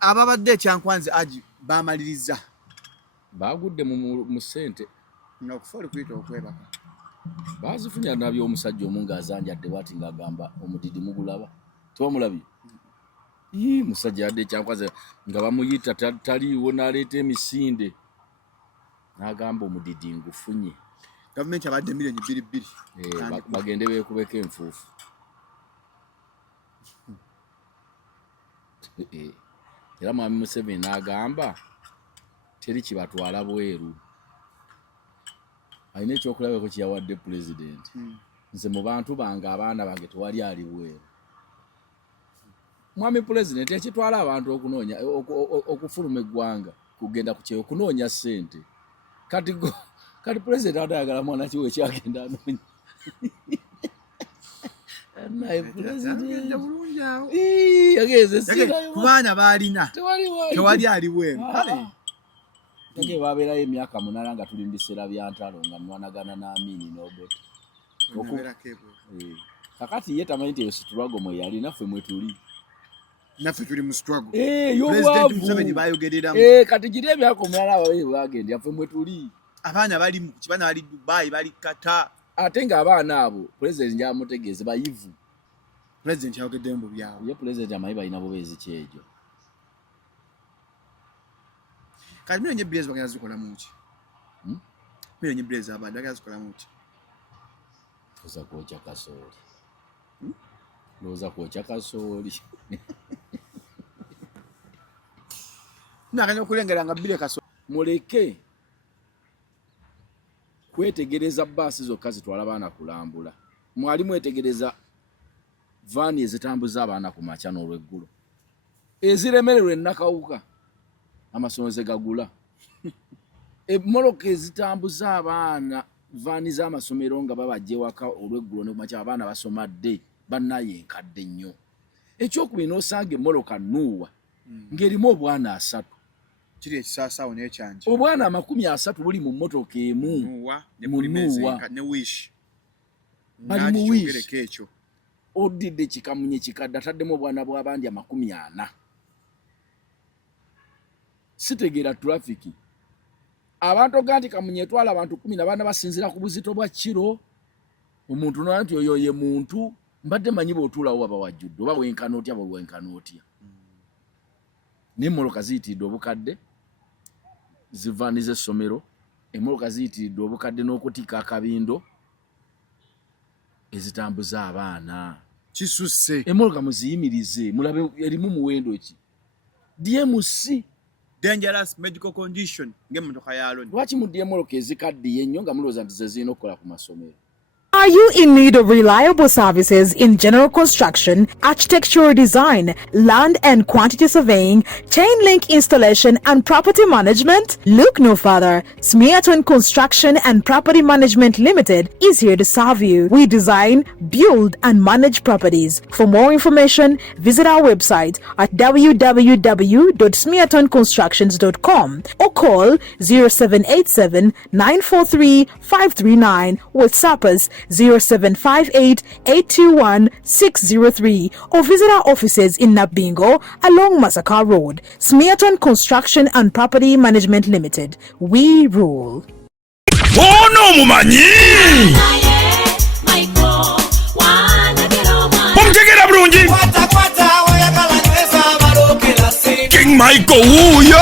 ababadde ekyankwanzi aji bamaliriza bagudde mu ssente n'okufa oli kuyita okwebaka bazifunya nabyo omusajja omu ng'azanjadde bwati ng'agamba omudidi mugulaba tewamulabye musajja yadde ekyankwanzi nga bamuyita taliiwo n'aleeta emisinde n'agamba omudidi ngufunye gavumenti abadde miliyoni 2 bagende beekubeko enfuufu era mwami Museveni n'agamba teri kibatwala bweru alina ekyokulabako kyeyawadde pulezidenti nze mu bantu bange abaana bange tewali ali bweru mwami pulezidenti ekitwala abantu okunoonya okufuluma eggwanga kugenda ku kyeyo kunoonya ssente kati pulezidenti atayagala mwana kiwe ekyagenda anoonya naye pulezidenti ku baana baalina tewali ali bweru kale babeerayo emyaka 8 nga tuli mu biseera bya ntalo nga nwanagana n'Amini n'Obote kakati ye tamanyi nti eyo struggle mwe yali naffe mwe tuli naffe tuli mu struggle President Museveni bayogerera kati giri emyaka 8 bagenda yaffe mwe tuli abaana bali mu kibana bali Dubai bali Qatar ate nga abaana abo President njamutegeeze bayivu President yayogedde mu byawo ye President amayi balina bubeezi kyejo kati miliyoni Blaze bagenda zikola muki miliyoni Blaze abadde bagenda zikola muki oza kwokya kasooli kwokya kasooli nakanya okulengera nga bile kasooli muleke kwetegereza bbaasi zokka zitwala abaana kulambula mwali mwetegereza vaani ezitambuza abaana ku makya n'olweggulo eziremererwa ennakawuka amasomero ze gagula emmoloka ezitambuza abaana vaani z'amasomero nga babajja ewaka olweggulo ne kumakya abaana basomadde bannaye enkadde nnyo ekyokubiri n'osanga emmoloka nuuwa ng'erimu obwana 3 kiri ekisaasawo n'ekyanja obwana 30 buli mu mmotoka emu ne wish bali mu wish ekyo odidde kikamunye kikadde ataddemu obwana bw'abandi 40 sitegeera trafiki abantu oga nti kamunye etwala abantu 10 abaana basinzira ku buzito bwa kiro omuntu nola nti oyo ye muntu mbadde manyi bw'otuulawo waba wajjudde oba wenkana otya bwe wenkana otya n'emmoloka ziyitiridde obukadde zivaaniza essomero emmoloka ziyitiridde obukadde n'okutika akabindo ezitambuza abaana kisusse emmoloka muziyimirize mulabe erimu muwendo ki DMC dangerous medical condition ng'emmotoka ya Aloni lwaki mudde emmoloka ezikaddiye ennyo nga mulowooza nti ze zirina okukola ku masomero Are you in need of reliable services in general construction, architectural design, land and quantity surveying, chain link installation, and property management? Look no further. Smeaton Construction and Property Management Limited is here to serve you. We design, build, and manage properties. For more information, visit our website at www.smeatonconstructions.com or call 0787 943 539 with SAPAS 0758 821 603 or visit our offices in Nabingo along Masaka Road. Smeaton Construction and Property Management Limited. We rule. Ono mumanyi omtegera bulungi King Michael wuyo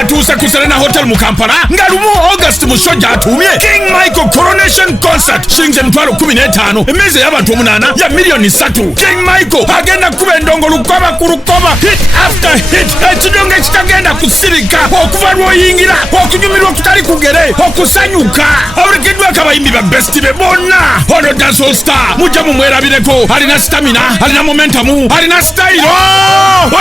atuuse ku Serena Hotel mu Kampala nga lumu August musojja atumye King Michael Coronation Concert shinze mtwalo 15 emeze y'abantu 8 ya milioni 3 King Michael agenda kuba endongo lukoba ku lukoba hit after hit ekidongo ekitagenda kusirika okuva lw'oyingira okunyumirwa okutali kugere okusanyuka abulikiddwa akabayimbi ba best be bonna ono dancehall star mujja mumwerabireko alina stamina alina momentum alina style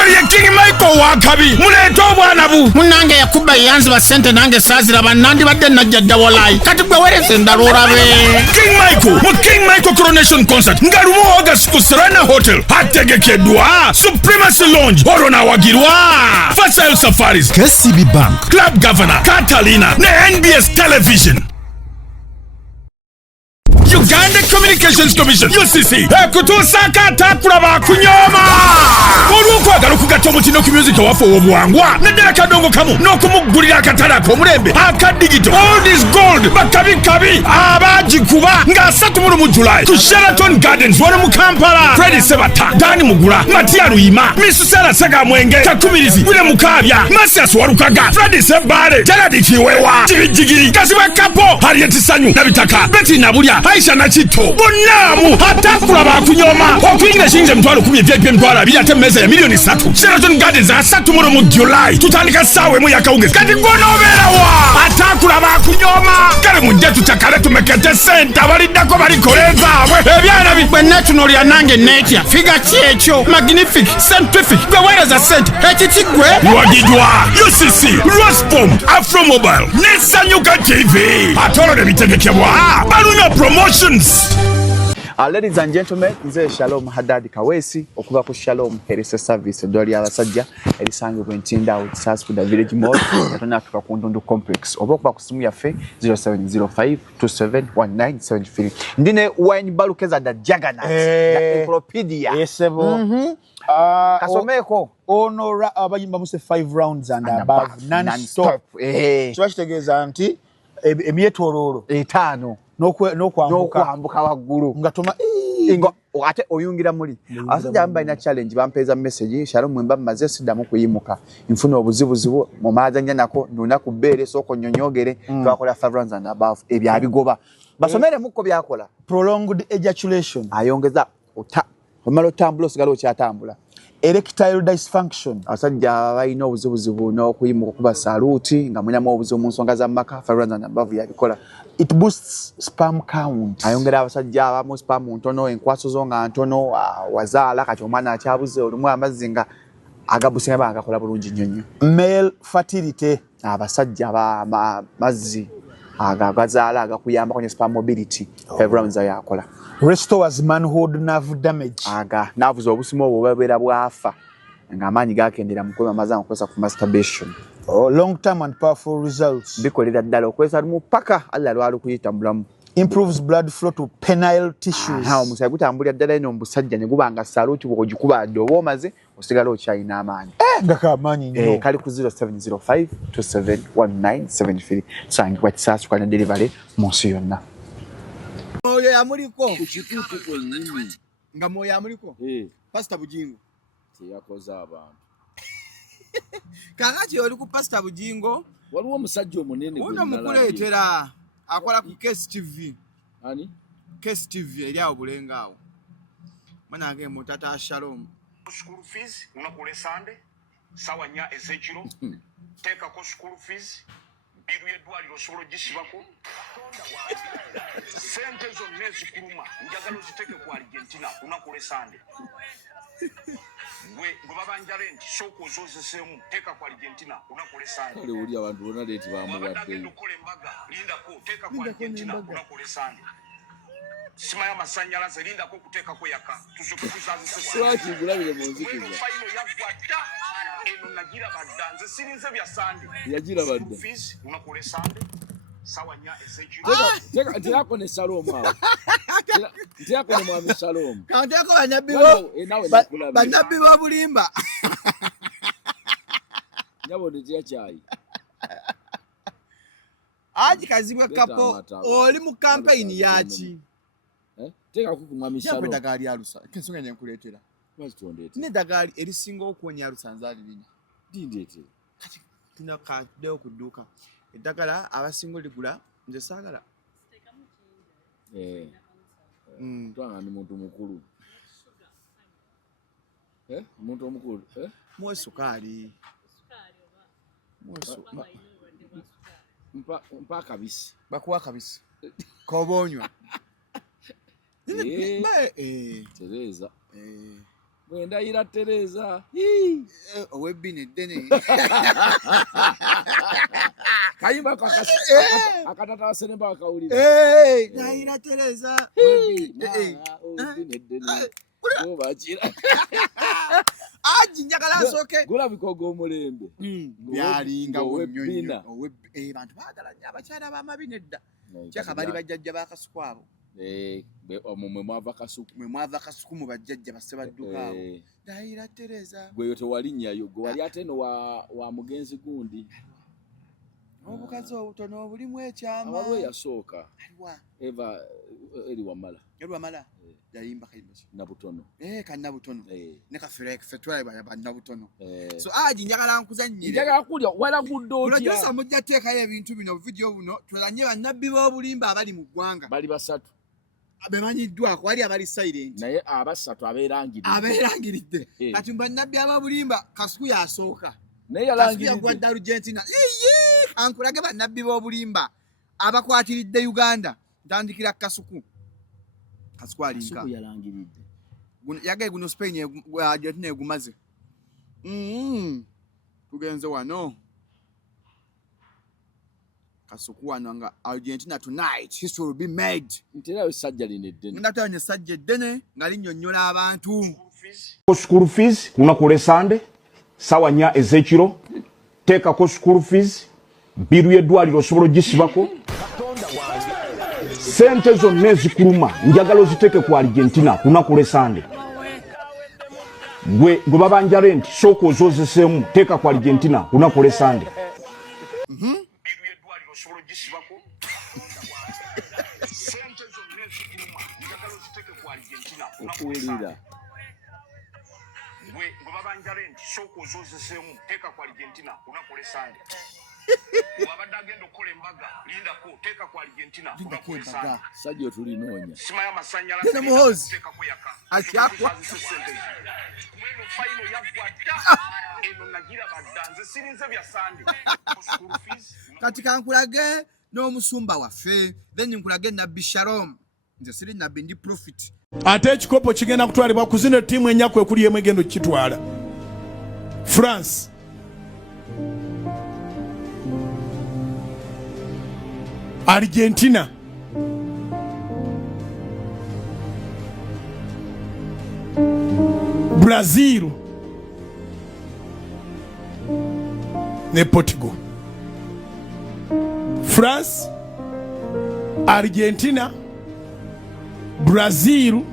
oli ye King Michael wakabi muleeta obwana bu munange yakuba yanzi ba sente nange sazira banandi badde najja dawolai kati gwe werese ndalura be King Michael mu King Michael Coronation Concert ngalumu August ku Serena Hotel hategekeddwa Supremacy Lounge orona wagirwa Facile Safaris KCB Bank Club Governor Catalina ne NBS Television Uganda Communications Commission UCC ekutuusako atakula bakunyooma olw'okwagala okugatta omutindo ku music waffe obuwangwa naddala kadongo kamu n'okumuggulira akatale ak'omulembe aka digital old is gold bakabikabi abagikuba nga 3 July ku Sheraton Gardens wano mu Kampala. Freddy Sebata, Dani Mugula, Matia Luyima, Miss Sarah Saga Mwenge, Kakumirizi, Wile Mukabya, Masias Warukaga, Freddy Sebare, Gerard Kiwewa, Jigiri, Kasiwa Kapo, Harriet Sanyu, Nabitaka, Betty Nabulia, Aisha Nachito, Bonamu, atakula bakunyoma, okuyingira shinze mtwalo 10 vyepye mtwala biyate meza ya milioni 3. Sheraton Gardens asatu mu July, tutandika sawe mu yakawunge. Kati ngonobeera wa, atakula bakunyoma. Kale mujje tutakale tumekete senta baliddako balikoleza abwe. Ebyana bwe national yanange netya figa kyekyo magnific scientific gwe weereza sente ekikigwe wagidwa UCC Rospom Afro Mobile Nesanyuka TV atolode bitegekebwa baluna promotions. Ladies and gentlemen, nze Shalom Haddad Kawesi okuva ku Shalom Health Service eddwaliro ly'abasajja erisangibwa Ntinda Outside School Village Mall Katona Africa ku Ndundu Complex oba okuba ku simu yaffe 0705271973. Ndine wine balukeza da Juggernaut da Encyclopedia kasomeko ono abayimba muse 5 rounds and above non-stop kitegeeza nti emyetooloolo 5 n'okwambuka waggulu ngatoma ate oyungira muli abasajja bamba ina challenge bampeeza message Shalom mwemba maze siddamu kuyimuka nfuna obuzibuzibu mu maazanya nako nuna ku bbeere soko nyonyogere twakola 5 rounds and above ebyabigoba basomere muko byakola prolonged ejaculation ayongeza omalo tambulo sigalo kyatambula erectile dysfunction abasajja balina obuzibuzibu n'okuyimuka kuba saluti nga mulinamu obuzibu mu nsonga za maka 5 rounds and above yabikola. It boosts sperm count. Ayongera abasajja abamu sperm ntono enkwaso zo nga ntono wazaala kati omwana akyabuze olumu amazinga agabusinga bagakola bulungi nnyo. Male fertility abasajja mazzi agazaala agakuyamba kwenye sperm mobility 5 rounds yakola. Restores manhood nerve damage. Nerves obusimo obubera bwafa nga amaanyi gakendera mu kuba amazanga okozesa ku masturbation. Long term and powerful results. Bikolera ddala okozesa lumu paka alla lwali kuyitambulamu. Improves blood flow to penile tissues. Omusaya gutambulira ddala eno omusajja ne gubanga saluti bw'ogikuba oba omaze osigala okyalina amaanyi. Ngaka amaanyi nnyo. Kali ku 0705271973 tusangibwa Kisaasu kwa delivery mu nsi yonna. Oyo yamuliko kituutu kwennyini nga moyo yamuliko Pastor Bujingo teyakoze abantu kakati oli ku Pastor Bujingo waliwo omusajja omunene uno mukuleetera akola ku Case TV ani Case TV eri awo Bulenga awo manange mutata Shalom school fees unakule Sunday sawa nya ezekiro teka ko school fees biru yedwaliro solo gisibako sente zo nezi kuruma njagalo ziteke ku Argentina unakule Sunday we babanja rent soko zoze semu teka ku Argentina unakule Sunday ole uli abantu bona leti bamuwadde ukole mbaga linda ko teka ku Argentina unakule Sunday sima ya masanyalaze linda ko kuteka ko yaka tusokuzazi sese swati gulabire munzikiza faino yagwata eno nagira badanze sirinze bya Sunday yagira badde fees unakule Sunday sawa nya ezekiro teka tiyako ne Shalom awo tiyako ne mwami Shalom kanteko banyabi banyabi ba bulimba nyabo ndiya chai aji kazibwe kapo oli mu campaign yachi teka ku mwami Shalom yakwenda gali alusa kensonga nyenkuletera bazitondete ne dagali erisinga okwonya alusanzali bina dindete kati tunaka deo kuduka edagala abasingo ligula nze sagala twanga ni muntu mukulu muntu omukulu mwe sukali mpa kabisi bakuwa kabisi kobonywa Tereza mwenda ira Tereza owebine dene kayimba akatata wasenemba akawulira na ira Tereza obachira aji njagala soke gula bikogo omulembe byalinga wonyonyo bantu bagala nnyo abakyala b'amabinedda kyaka bali bajjajja bakasukwabo mwe mwava Kasuku. Mwe mwava Kasuku mu bajjajja basebadduka abo. Daira Teresa. Gwe yote walinnyayo, gwe wali ate no wa mugenzi gundi. Obukazi obutono obulimu ekyama. Awalwe yasooka. Aliwa. Eva eri wamala. Eri wamala. Yayimba kayimba. Nabutono. Kana butono. Ne kafirek fetwa ba nabutono. So njagala nkuzannyire. Njagala kulya wala guddoti. Producer mujja teekayo ebintu bino video buno twalanye bannabbi b'obulimba abali mu ggwanga. Bali basatu. Abemanyiddwako wali abali silent. Naye abasatu abeerangiridde. Abeerangiridde. Kati bannabbi ab'obulimba Kasuku yasooka. Naye yalangiridde. Kasuku yagwadde Argentina. Ankulage bannabbi b'obulimba abakwatiridde Uganda. Ntandikira Kasuku. Kasuku alinka. Kasuku yalangiridde. Yagaye guno Spain Argentina egumaze. Tugenze wano. Kasuku wano nga Argentina tonight history will be made. Ntera sajja lineddene. Ndatanye sajja ddene nga linnyonnyola abantu. School fees unakule Sunday sawa 4 ezekiro teka ko school fees biru yeddwaliro osobola gisibako sente zonna ezikuluma njagala oziteke ku Argentina unakule Sunday gwe babanja rent soko ozozesemu teka ku Argentina unakule Sunday biru yeddwaliro osobola gisibako sente zonna ezikuluma njagala oziteke ku Argentina unakule Sunday gwe babanja rent soko ozozesemu teka ku Argentina unakule Sunday wabadde agenda okukola embaga linda ko teka ku Argentina unakule Sunday sajja tulinoonya sima y'amasanyalaze Tena muhozi teka ku yaka akyakwa mweno final yagwadda eno nagira baddanze sirinze bya Sunday school fees kati kankulage n'omusumba waffe then nkulage Nabbi Shalom nze siri nabbi ndi profit ate ekikopo kigenda kutwalibwa ku zino ttiimu ennyakwe ekuli emu egenda okukitwala France Argentina Brazil ne Portugal. France, Argentina, Brazil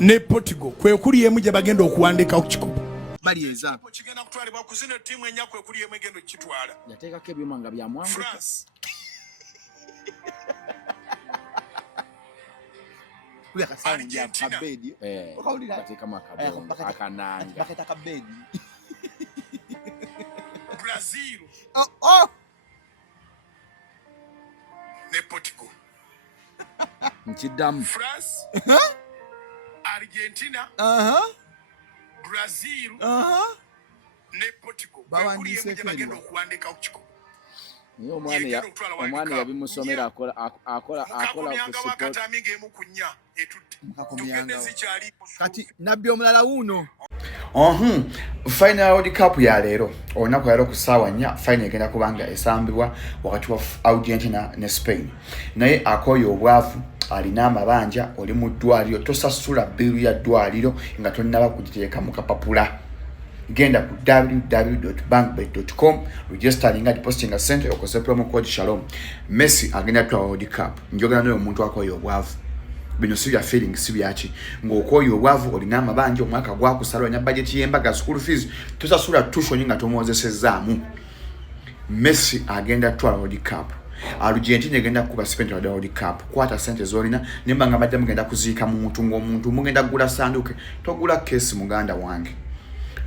ne Portugal. Kwe kuli yemu gye bagenda okuwandika ku kikopo. Balieza. Kigenda kutwalibwa ku zino ttiimu ennyakwe ekuli emu egenda okukitwala. Yateekako ebyuma nga bya mwangu. France. Kuya kasani ya kabedi. Wakaulira. Katika makabongo. Akananga. Baketa kabedi. Brazil. Oh. Ne Portugal. Nchidamu. France. Argentina. Brazil. Ne Portugal. Kuli yemu gye bagenda okuwandika ku kikopo. Niyo omwana yabimusomera akola ku support. Kati nabbi omulala wuno. Final World Cup ya leero olunaku leero ku ssaawa 4 final egenda kubanga esambibwa wakati wa Argentina ne Spain. Naye akoyo obwavu alina amabanja oli mu ddwaliro tosasula biru ya ddwaliro nga tonnaba kugiteeka mu kapapula. Genda ku www.bankbet.com registering depositing a center okozesa promo code Shalom. Messi agenda ku World Cup. Njogera naye omuntu akoyo obwavu. Bino si bya feeling si byaki ng'okoyo obwavu olina amabanja omwaka gwakusalwa nya budget y'embaga school fees tosasula tuition nga tomwozesezaamu. Messi agenda twala World Cup. Argentina agenda kuba Spain twala World Cup. Kwata sente zolina nembanga badde mugenda kuziika mu muntu ng'omuntu mugenda gula sanduke togula case muganda wange.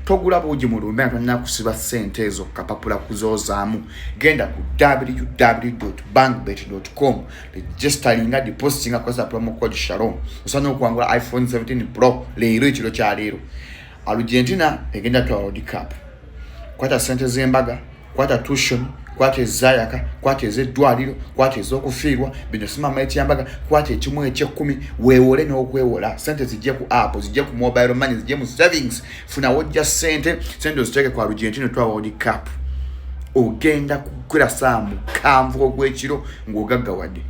Togula buji mu lumea tonna kusiba sente ezo kapapula kuzozaamu. Genda ku www.bankbet.com registering depositing akoza promo code Shalom. Usana okuwangula iPhone 17 Pro leero ekiro kya leero. Argentina egenda twala World Cup. Kwata sente z'embaga, kwata tuition, kwata ezayaka, kwata ezeddwaliro, kwata ez'okufiirwa, bino simama ekyambaga, kwata ekimu eky'ekkumi, weewole n'okwewola. Sente zijje ku app, zijje ku mobile money, zijje mu savings. Funa wojja sente oziteeke ku Argentina twala World Cup. Ogenda kugula saamu kanvu ogw'ekiro ng'ogaggawadde.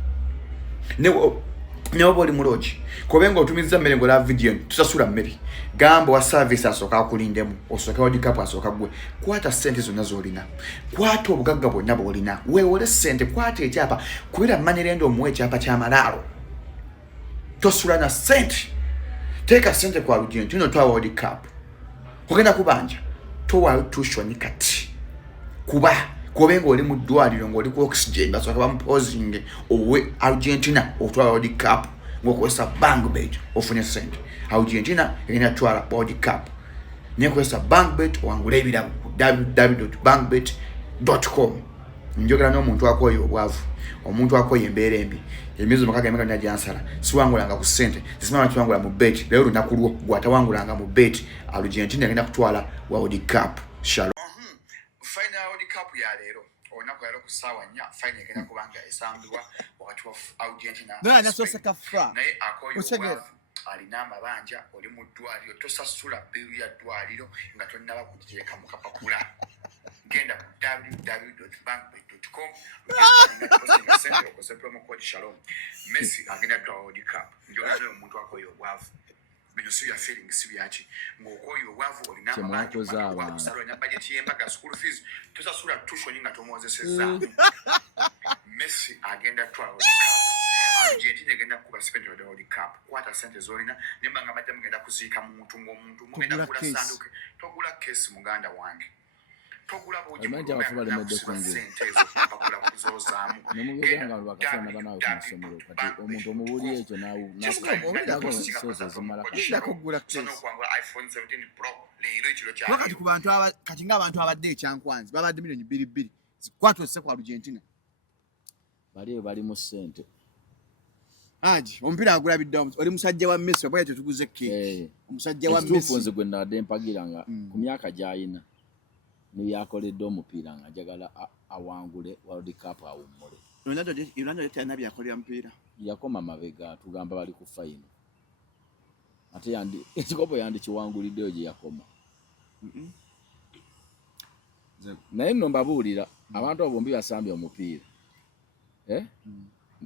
Ne oba oli mulooki kobenga otumiza mmere ngola video tusasula mmere gamba wa service asooka akulindemu osooka World Cup asooka gwe kwata sente zonna z'olina kwata obugagga bwonna bw'olina weewole sente kwata ekyapa kubira mmanirendo omuwa ekyapa ky'amalaalo tosula na sente. Teeka sente kwa Argentina twa World Cup. Ogenda kubanja towa tushoni kati. Kuba kobengo oli mu ddwaliro ng'oli ku oxygen basoka bamposing owe Argentina otwa World Cup ngokozesa BankBet ofune sente. Argentina egenda twala World Cup. Nyekozesa BankBet wangule ebirabo www.bankbet.com. Njogera n'omuntu akoyo obwavu. Omuntu akoyo embeera embi. Emizo makaga emeka n'ajansala. Siwangulanga ku sente. Sisimama kiwangula mu bet. Lero lunaku lwo gwatawangulanga mu bet. Argentina egenda kutwala World Cup. Shalom. Final World Cup ya lero. Onaku lero ku ssaawa 4 final egenda kubanga esambibwa wakati wa Argentina. Nana soseka fra. Naye akoyo obwavu. Alina amabanja oli mu ddwaliro tosasula biru ya ddwaliro nga tonnaba kuteeka mu kapapula. Genda ku www.bankbet.com promo code Shalom. Messi agenda to World Cup. Njogera omuntu akoyo obwavu. Bino si ya feeling si byaki. Ng'okoyo obwavu olina amabanja wakusala na budget y'embaga school fees tosasula tuition nga tomwozesezza. Messi agenda to World Cup. Argentina egenda kuba spend the World Cup. Kwata sente zolina nembanga madam genda kuziika muntu ng'omuntu mugenda kula sanduke. Togula case muganda wange. Togula boji manja bafuba lemedde kwingira. Bakula kuzozaamu. Nemugenda nga bakasana bana okusomero kati omuntu omubuli ekyo kugula case. iPhone 17 Pro leero ekiro kya. Wakati ku bantu kati ng'abantu abadde ekyankwanzi babadde milioni 2 kwatose kwa Argentina. Bali mu sente. Aji, ompira agula biddamu. Oli musajja wa Messi oba tuguze ke. Omusajja wa Messi. Tufunze gwe ndadde mpagiranga ku myaka gyayina. Ni yakoledde omupiira nga njagala awangule World Cup awummule. Ronaldo yatana byakolera mpira. Yakoma mabega tugamba bali ku final. Ate ekikopo kiwanguliddeyo gye yakoma. Naye nno mbabuulira abantu abo bombi basambye omupiira. Ne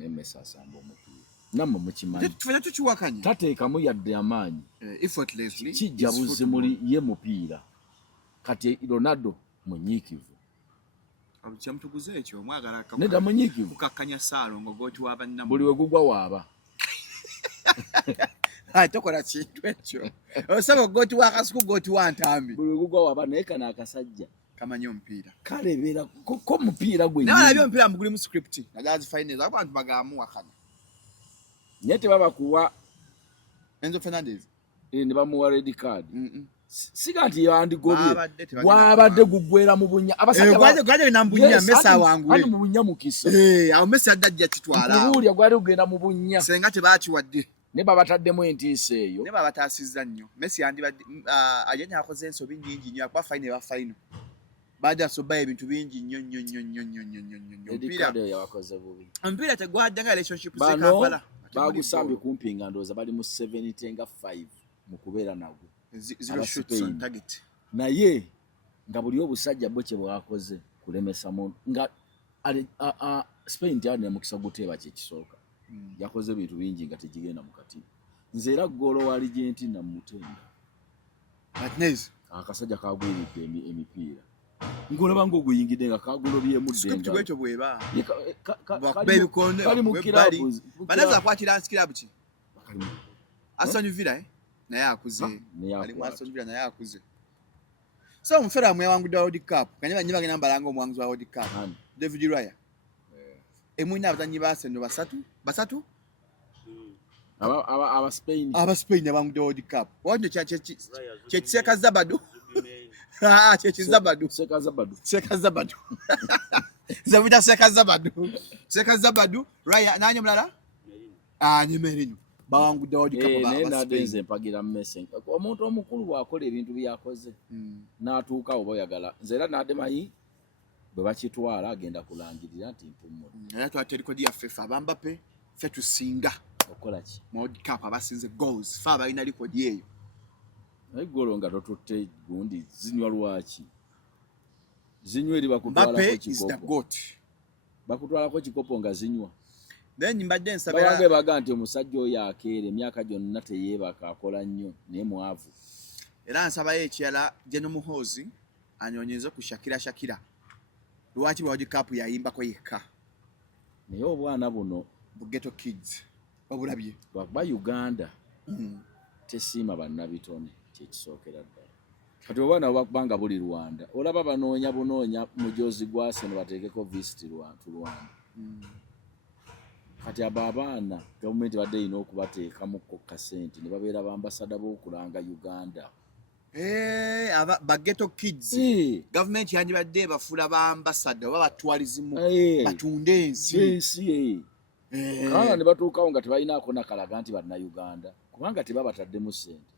Messi asamba omupiira. Namwe mukimanyi. Tufanya tukiwakanya. Tateekamu yadde amaanyi. Effortlessly. Kijjabuze muli ye mupiira. Kati Ronaldo munyiikivu. Abukyamtuguze ekyo omwagala kamu. Neda munyiikivu. Kukakanya saalo ngogoti wabannamu. Buli we gugwa waaba. Tokola kintu ekyo. Osaba goti wakasuku goti wantambi. Buli we gugwa waaba naye kana akasajja. Kamanyi omupiira. Kalebera ko mupiira gwe. Nalabye omupiira muguli mu script. Nagazi finals abantu bagamu wakana. Nyete baba kuwa Enzo Fernandez. Ne bamuwa red card. Sigati yandigobye. Wabadde gugwera mu bunya. Abasajja gwaje nambunya Mesa wangule. Ani mu bunya mukisa. Awo Mesa addajja kitwala. Kubulya gwali kugenda mu bunya. Senga tebakiwadde. Ne babataddemu entiisa eyo. Ne babatasizza nnyo. Messi yandibadde ajenya akoze ensobi nnyingi nnyo akwa final. Baada soba ebintu bingi nnyo. Mpira yabakoze bubi. Mpira tegwadanga relationship zikapala. Bagusambye kumpinga ndoza bali mu 70 nga 5 mu kubeera nagwe. Zero shots on target. Naye nga buli obusajja boche bwakoze kulemesa muntu nga Spain tyane mukisa guteba kye kisooka. Yakoze bintu bingi nga tegigenda mukati. Nze era golo wa Argentina mutenda. Martinez akasajja kagwiridde emipiira. Ngolaba ngo guyingide nga kagulobye mu denga. Script bwecho bweba. Baby konde. Kali mu kirabu. Banaza kwatira kirabu ki? Aston Villa naye akuze. Ali mu Aston Villa naye akuze. So mfera mwe wangu World Cup. Kanyaba nyiba ngina mbalanga omwangu wa World Cup. David Raya. Emwina abatanyi basendo basatu? Aba Spain. Aba Spain abangu World Cup. Wonje kye kiseka Zabadu. Seka Zabadu. Zavita Seka Zabadu. Raya nanye mulala? Nyemerinyo. Bawangu World Cup ba Spain. Mpagira Messi. Omuntu omukulu wakola ebintu byakoze. Natuuka oboyagala. Nzera nademayi bwe bakitwala agenda kulangirira nti mpumula. Naye twateriko dia FIFA Mbappe fe tusinga. Okola ki? World Cup abasinze goals. Fa balina record yeyo. Naye golo nga totutte gundi zinywa lwaki? Zinywa eri bakutwala ko kikopo. Bakutwala ko kikopo nga zinywa. Then mbadde nsabira. Bawange baga nti omusajja oyo akeere emyaka gyonna teyeebaka akola nnyo naye mwavu. Era nsaba ekyala Jeno Muhozi anyonyeze ku Shakira. Lwaki World Cup yayimba ko yekka. Naye obwana buno Bugeto Kids. obulabye ba Uganda tesima bannabitone kyekisookera ddala kati obwana bakubanga buli Rwanda olaba bunoonya mujozi gwase ne bateekeko visit Rwanda kati abaana gavumenti badde ino okubateekamu kasente ne babeera bambasada b'okulanga Uganda ba ghetto kids government yandibadde bafuula bambasada oba batwalizimu batunde ensi kanga ne batuukawo nga tebalinaako nakalaga nti banna Uganda kubanga tebabataddemu ssente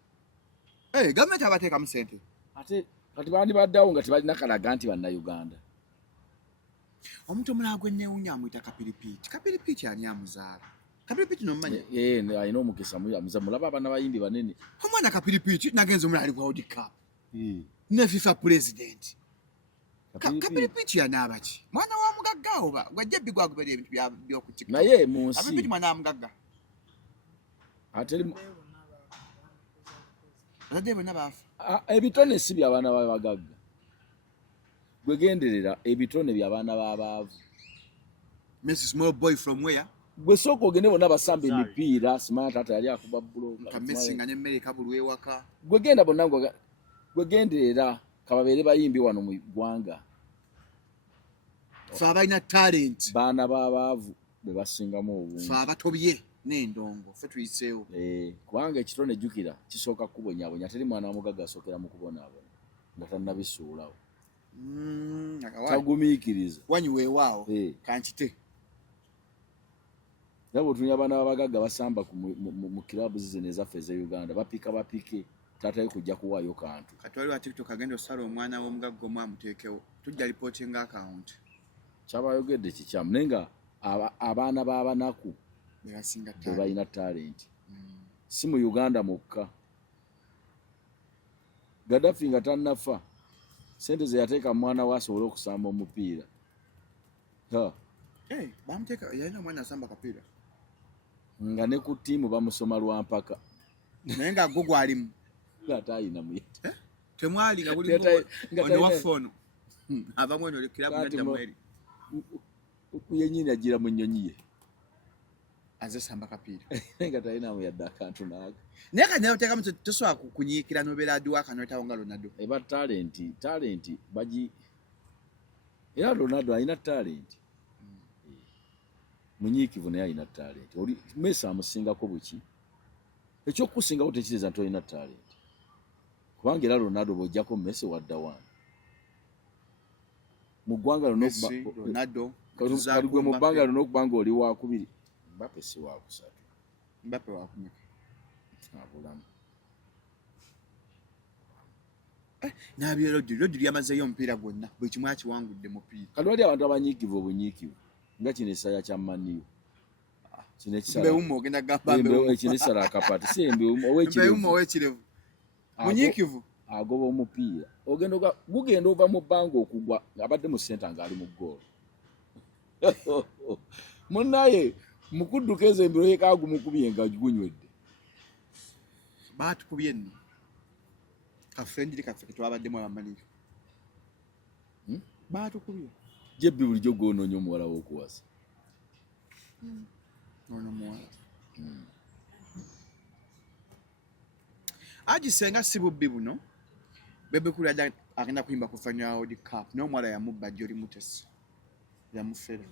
government abateekamu ssente ate kati bandibaddeawo nga tebalina kalaga nti banna Uganda. Omuntu omulala gwe neewunya amuyita Kapiripiiti ani amuzaala? Kapiripiiti n'omumanyi? Alina omukisa mulaba abaana bayimbi banene. Omwana Kapiripiiti nagenze omulala ali ku World Cup ne FIFA president. Kapiripiiti yanaaba ki? Mwana wa mugagga oba gwajja bbi gwagubera ebintu by'okutikka? Naye mu nsi Kapiripiiti mwana wa mugagga. Ate abadde bonna baafa. Ebitone si by'abaana b'abagagga. Gwe genderera ebitone by'abaana b'abaavu. Messi small boy from where? Gwe sooka ogende bonna basamba emipiira Smart ate yali akuba buloga. Ka Messi nga n'emmere kabulwa ewaka. Gwe genda bonna gwe genderera kababeere bayimbi wano mu ggwanga. Fe abalina talent. Baana b'abaavu be basingamu obungi. Fe abatobye n'endongo fe tuyiseewo. Kubanga ekitone jjukira kisooka kubonyabonya teri mwana wa mugagga asookera mu kubonaabona nga tannabisuulawo. Tagumiikiriza wanyi weewaawo kankite nabo otunya abaana b'abagagga basamba mu kilabu zino ezaffe eze Uganda bapike taatayo kujja kuwaayo kantu kati waliwo TikTok agenda osala omwana w'omugagga omu amuteekewo tujja reporting account kyabayogedde kikyamu naye nga abaana b'abanaku be balina talenti si mu Uganda mukka. Gaddafi nga tannafa sente ze yateeka mwana we asobole okusamba omupiira. Bamuteeka yalina omwana asamba kapiira. Nga ne ku ttiimu bamusoma Lwampaka. Naye nga gwo gwalimu. Ate ayina muyita. Temwali nga buli ono waffe avamu eno kirabu nadda mweri. Yennyini agira mu nnyonyi ye. Aze samba kapiira. Nga talina muyadde akantu naaga. Naye kati naye oteekamu tosobola kunyiikira n'obeera adduwa akanoetawo nga Ronaldo. Eba talenti bagi era Ronaldo alina talenti. Munyiikivu naye alina talenti. Messi amusingako buki? Ekyokusingako tekiriza nti olina talenti. Kubanga era Ronaldo bw'ojjako Messi wadda wani. Mu ggwanga Ronaldo gwe mu bbanga lino okuba nga oli wakubiri. Mbappe si wakusatu. Mbappe wakumeka. Abulamu. Nabyo Rodri yamazeeyo omupiira gwonna buli kimu akiwangudde mupiira. Kati wali abantu abanyiikivu obunyiikivu nga kino essaya kya Maniyo. Kino ekisala Mbewumo ogenda gamba Mbewumo. Kino essala akapati si Mbewumo ow'ekirevu. Munyiikivu. Agoba omupiira. Gugenda ova mu bbanga okugwa ng'abadde mu senta ng'ali mu ggoolo. Munnaye mukudduka ezo embiro yekaagumukubye nga gunywedde. Baatukubye nno kafendiri kaffe ketwabaddemu abamaniyo baatukubye jebbi bulijjo gwonoonya omuwala w'okuwasa ono muwala agisenga si bubbi buno Bebekulu agenda kuyimba ku Final World Cup n'omuwala yamubba Jolly Mutesi yamufera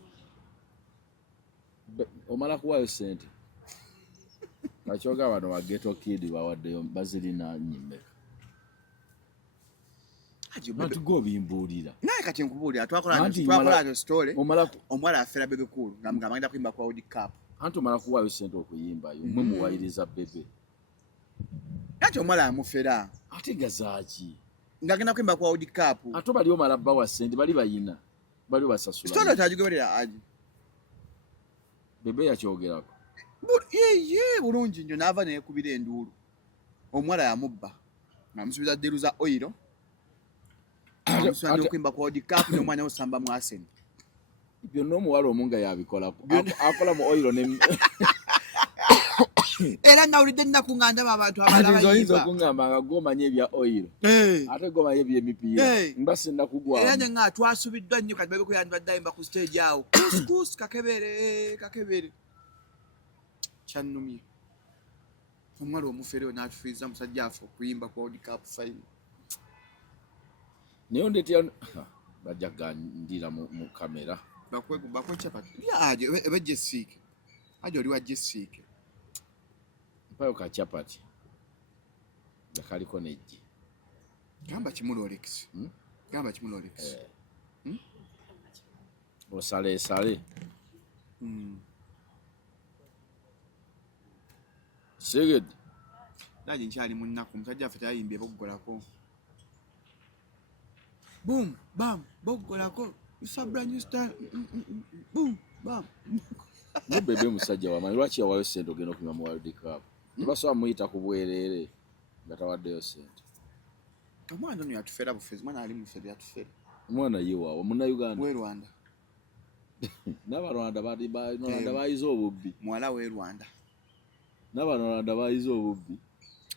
omala kuwaayo ssente nakyoga bano ba ghetto kid bawaddeyo bazirina nyimmeka bantu gobimbuulira naye kati nkubuulira twakola story omwala afera Bebekulu nga agenda kuyimba ku World Cup anti omala kuwaayo ssente okuyimbayo mwe muwayiriza Bebe ate omwala amufera ate gazaaki nga agenda kuyimba ku World Cup ate bali omala bawa ssente bali bayina bali basasula story tagigoberera aji Bebe yakyogerako bulungi nnyo n'ava neekubira enduulu omuwala yamubba ng'amusuubiza deruza oyiro amusuubiza n'okuyimba ku World Cup n'omwana osamba mu Arsenal byonna omuwala omu nga yabikolako akola mu oyiro era nawulidde ennaku nga ndaba abantu abalala oyinza okuŋŋamba nga gomanya ebya oyiro ate gomanya ebyemipiira mba sinnakugwamu era nga twasubiddwa nnyo kati Bebekulu yandibadde ayimba ku stage awo kuskus kakebere kyannumye omwala omufere n'atufiiza musajja afe okuyimba kwa World Cup final. Naye ondetya bajja gandira mu kamera bakwe chapati aje ebe Jessica aje oli wa Jessica mpayo ka chapati ndakaliko nejji gamba kimulo Alex gamba kimulo Alex osale Seged naje nkyali munnaku musajja afite ayimbye boggolako boom bam boggolako isabra new style boom bam Bebe musajja wa manyi lwaki yawayo sente ogenda okunywa mu World Cup tebasobola muyita ku bwereere nga tawaddeyo sente. Omwana ono yatufera bufezi mwana ali mufere yatufera omwana ye waawo Munnayuganda we Rwanda n'Abarwanda bayize obubbi muwala we Rwanda n'Abarwanda bayize obubbi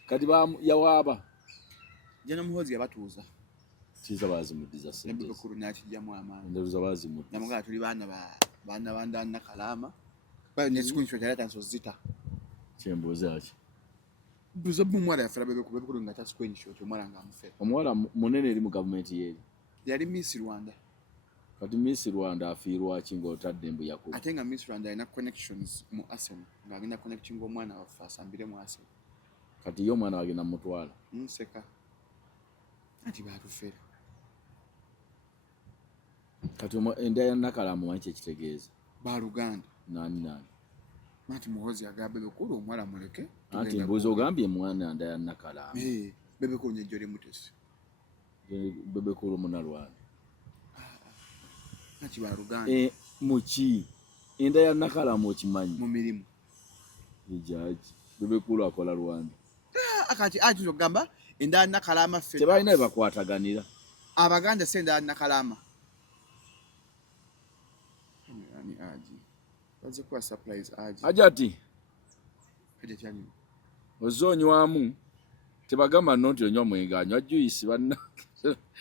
kati yawaaba jana muhozi yabatuuza kiza bazimudiza sente nebikuru nakijjamu amaanyi nderuza bazimudiza namugaa tuli baana bandana kalama bayo ne screenshot ya data zita kyembuuza ki buzo bumwala yafera bebekuru nga ta screenshot omwala nga amufera omuwala munene eri mu gavumenti yeeri yali Miss Rwanda kati Miss Rwanda afiirwa ki ng'otadde mbu yakulu ate nga Miss Rwanda alina connections mu Arsenal ng'agenda connecting omwana waffe asambire mu Arsenal kati ye omwana wagenda mutwala nseka ati batufera kati enda ya Nakalamu wanki ekitegeeza baluganda nani mati muhozi agabe bekulu omwala muleke anti mbuzo ogambye mwana nda ya Nakalamu bebe ko nyejole mutesi bebe ko Munalwana ati baluganda muki enda ya Nakalamu okimanyi mu mirimu ejaji bebe ko akola Rwanda akati ajuzo gamba enda ya Nakalama fe tebalina bakwataganira abaganda senda ya Nakalama aji baze kwa surprise aji ajati cyane ozonywamu tebagamba noti onywa mwenganyo juice banna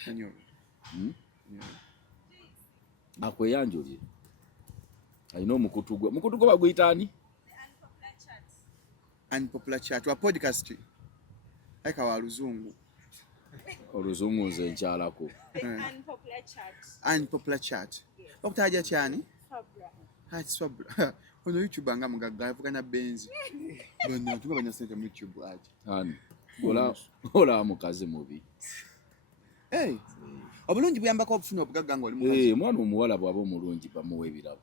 anyo akweyanjulire ayino mukutu gwo baguyitani unpopular chat wa podcast aika wa luzungu oluzungu nze nkyalako unpopular chat okutaja cyane Swabra ono YouTube anga mugaga avugana benzi bano tuba banya sente mu YouTube aje ani ola mukazi mubi obulungi buyamba ko obufuna obugaga ngo oli mukazi mwana omuwala bwaba omulungi bamuwe ebirabo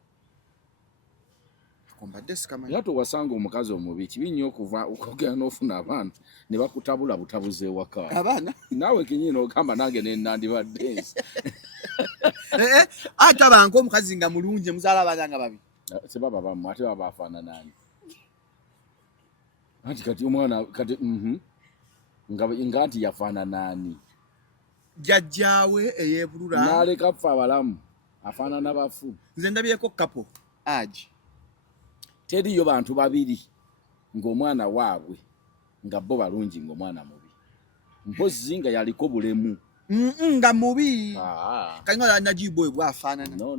komba deska man yato wasanga omukazi omubi kibinyo okuva okogera n'ofuna abantu ne bakutabula butabuze waka abana nawe kinyino ogamba nange ne nandibadde ate abanko omukazi nga mulungi muzala abazanga babi sebaba bamu ate baba afana nani ati kati omwana kati ngati yafana nani jajjawe eyebulura naleka fa abalamu afana n'abafu nze ndabyeko kapo aji teriyo bantu babiri ng'omwana waabwe nga bo balungi ng'omwana mubi mpozi nga yaliko bulemu nga mubi kanyola najibo bwafanana no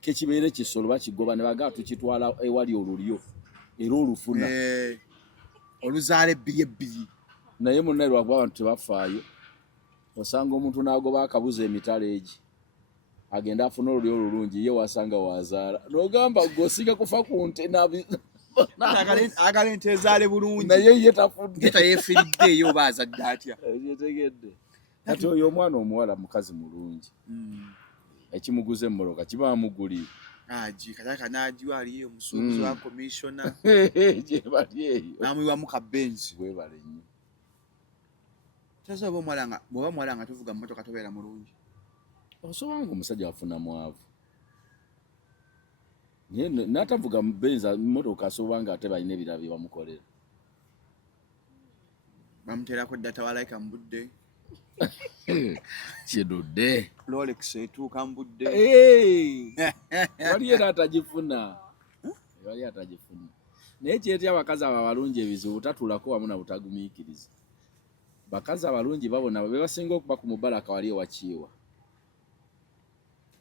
kekibeere kisolo bakigoba ne bagaa tukitwala ewali olulyo era olufuna oluzaale ebbiri naye munne lwagwa abantu tebafaayo osanga omuntu n'agoba akabuza emitala egi agenda afuna olulyo olulungi ye wasanga wazaala n'ogamba gosiga kufa ku nte agala ente ezaale bulungi naye ye tafudde yefiridde eyo baazadde atya yetegedde kati oyo omwana omuwala mukazi mulungi ekimuguze mmoloka kiba muguli aji kataka najiwa aliyo omusuubuzi wa commissioner bali eyo namuyiwa mu kabenzi webale nnyo sasa bwoba mwalanga tuvuga mmotoka tobeera mulungi osobola nga omusajja wafuna mwavu n'atavuga benza mmotoka asobola nga ate balina ebirabo bamukolera bamuteerako data walaika mu budde kidudde Rolex etuuka mu budde wali era atagifuna naye kyetya abakazi abo abalungi ebizibu tatulako wamu na butagumiikiriza bakazi abalungi babona be basinga okuba ku mubalaka wali ewakiiwa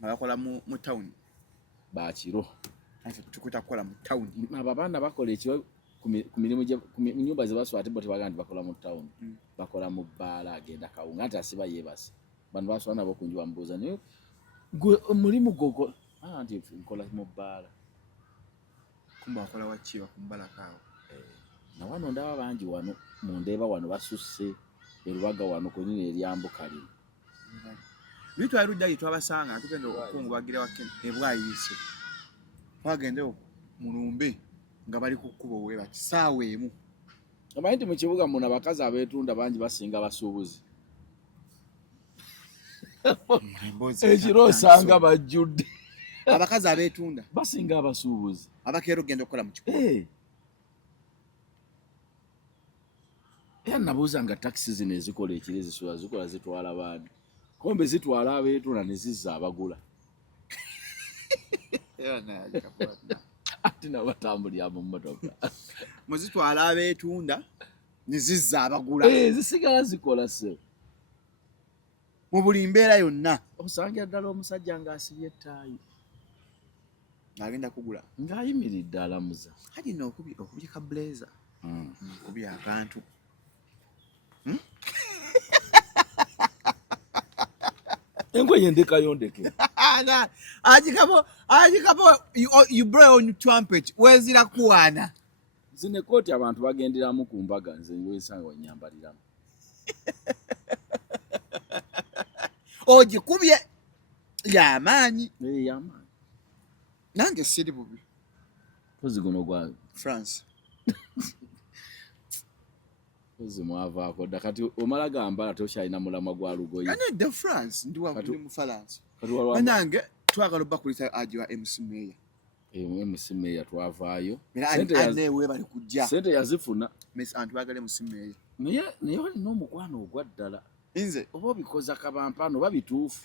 abakola mu town bakiro ate tukuta kukola mu town abaana bakola ekyo ku mirimu ku nyumba ze baswati boti bagandi bakola mu town bakola mu bbaala agenda kawunga ate asiba yebase bantu baswana nabo kunjwa mbuza ne mulimu gogo anti nkola mu bbaala kumba akola wakiwa kumbala kawo na wano ndaba bangi wano mu ndeeba wano basusse erubaga wano kunyine eryambuka lino bitu aludda yitwabasanga tugenda okungubagira wakene ebwayise twagende mulumbe nga bali kukubo we bati saawe emu abayinti mu kibuga muno abakazi abeetunda bangi basinga basuubuzi ekiro osanga bajjudde abakazi abeetunda basinga abasuubuzi abakeero genda okukola mu kikubo era nabuuza nga takisi zino ezikola ekiri zikola zitwala baani kombe zitwala abeetunda ne zizza abagula ate nabatambulira mu mmotoka muzitwala abeetunda ne zizza abagula zisigala zikola se mu buli mbeera yonna osangira ddala omusajja ng'asibye ettaayi ng'agenda kugula ng'ayimiridde alamuza kati no okubika blazer kubi akantu engoye ndekayo ndeke agikapo you blow on trumpet wezira kuwana zine kooti abantu bagenderamu ku mbaga nze nyoyesanga onyambaliramu ogikubye yamaanyi yamaanyi nange siri bubi pozi guno gwa France pozi mwavaako dda kati omala gambala tokyalina mulama gwa lugoye ane de France ndi mu France nange twagala bakulita ajiwa MC Meya MC Meya twavaayo ane bali kujja sente yazifuna Miss Antu bagale MC Meya naye olina omukwano ogwa ddala nze oba obikoza kabampano babituufu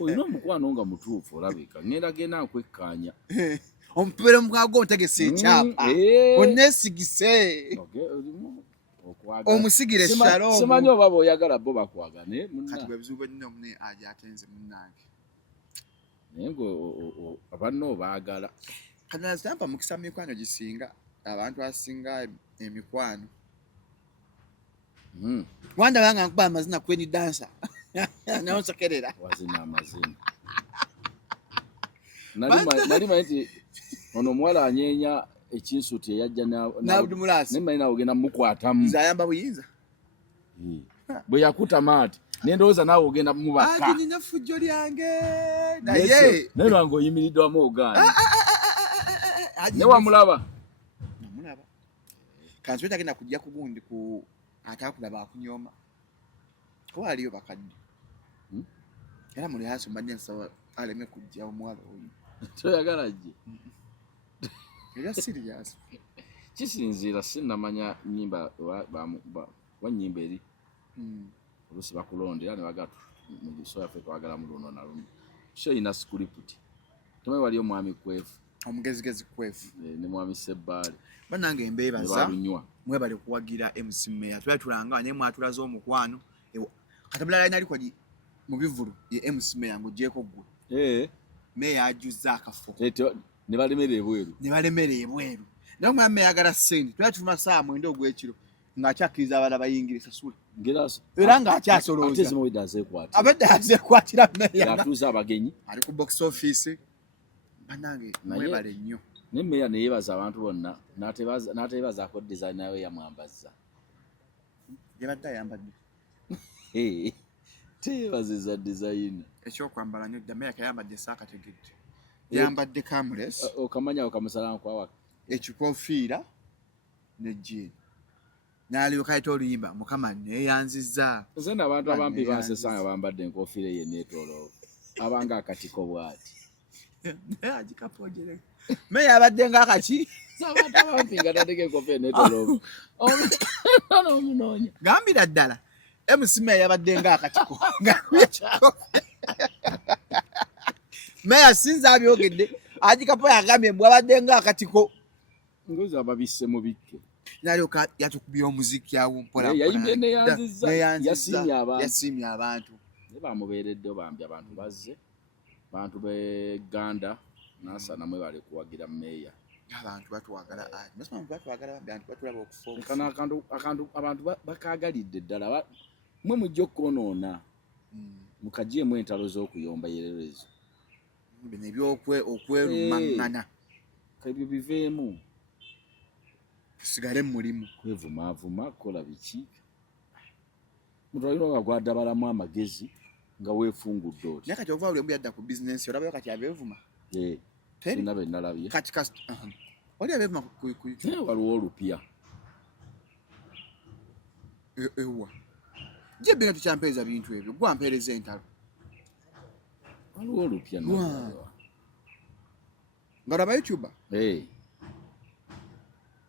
olina omukwano nga mutuufu olabika genda nkwekkaanya omupira mukwago ntegese ekyapa onesigise omusigire shalom simanyi oba boyagala bo bakwagane kati bwebizibu bwenina omune aja atenze munnange naye abanno baagala kana zitampa mukisa mikwano gisinga abantu asinga emikwano wanda banga nkuba amazina kweni dansa nayo nsokerera wazina amazina nali manyi ono omuwala anyeenya ekinsuti eyajja nemalina ogenda mukwatamu zayamba buyinza bwe yakuta maati nendowooza naawe ogenda mubaka nina fujjo lyange naye lwange oyimiriddwamu ogaani ne wamulaba kansi tagenda kujja ku gundi ku atakulaba akunyoma kuba aliyo bakadde era muli hasi mbadde nsaba aleme kujja omuwala oyo toyagala gye era serious kisinziira sinnamanya nnyimba wa nnyimba eri olusi bakulondera ne bagatu mu giso yaffe twagala mu luno na luno kyo ina script tumanyi wali omwami kwefu omugezigezi kwefu ne mwami Sebbaale banange embeebaza mwe bali kuwagira MC Meya twali tulanga naye mwatulaza omukwano katabula nali kwa mu bivulu ye MC Meya ngojeko gwe Meya ajuza akafo ne balemere ebweru naye omwami Meya agala sente twali tufuma saa mwenda ogw'ekiro ng'akyakiriza abala bayingira esasula era ng'akyasolooza abadde azeekwatira Meya atuuza abagenyi ali ku box office banange mwebale nnyo ne Meya ne yeebaza abantu bonna n'ateebazaako design nawe yamwambazza yabadde ayambadde teyeebazizza design ekyokwambala nnyo dda Meya kayambadde saakategedde yambadde camless okamanya okamusalamu kwawaka ekikofiira ne jean n'alyoka ayita oluyimba mukama neeyanzizza nze n'abantu abampi bansesanga bambadde enkofiira ye neetooloovu abanga akatiko bw'ati agikapojere Meya abadde ng'akaki abantu abampi nga tateka enkofiira neetooloovu omunoonya gambira ddala MC Meya yabadde ng'akatiko Meya sinza abyogedde agikapo yagambye bwabadde ng'akatiko ngoza ababisse mu bikke nalyoka yatukubya omuziki awo mpola yayimbye neyanzizza yasimya abantu ne bamubeeredde bambi abantu bazze bantu b'Eganda nasa namwe bale kuwagira meya abantu batwagala nasema batwagala abantu batulaba okufa kana akantu abantu bakagalidde ddala mwe mujjo konoona mukajiye mu entalo z'okuyomba yererezo bino okwerumangana kabyo biveemu sigale mulimu kwevumavuma kola biki muntu alina nga gwadabalamu amagezi nga weefungudde oti naye kati ova uli yadda ku bizinensi olabayo kati abeevuma sina be nalabye kati oli abeevuma waliwo olupya ewa jebbe nga tukyampeereza bintu ebyo gwampeereza entalo waliwo olupya nga olaba YouTuber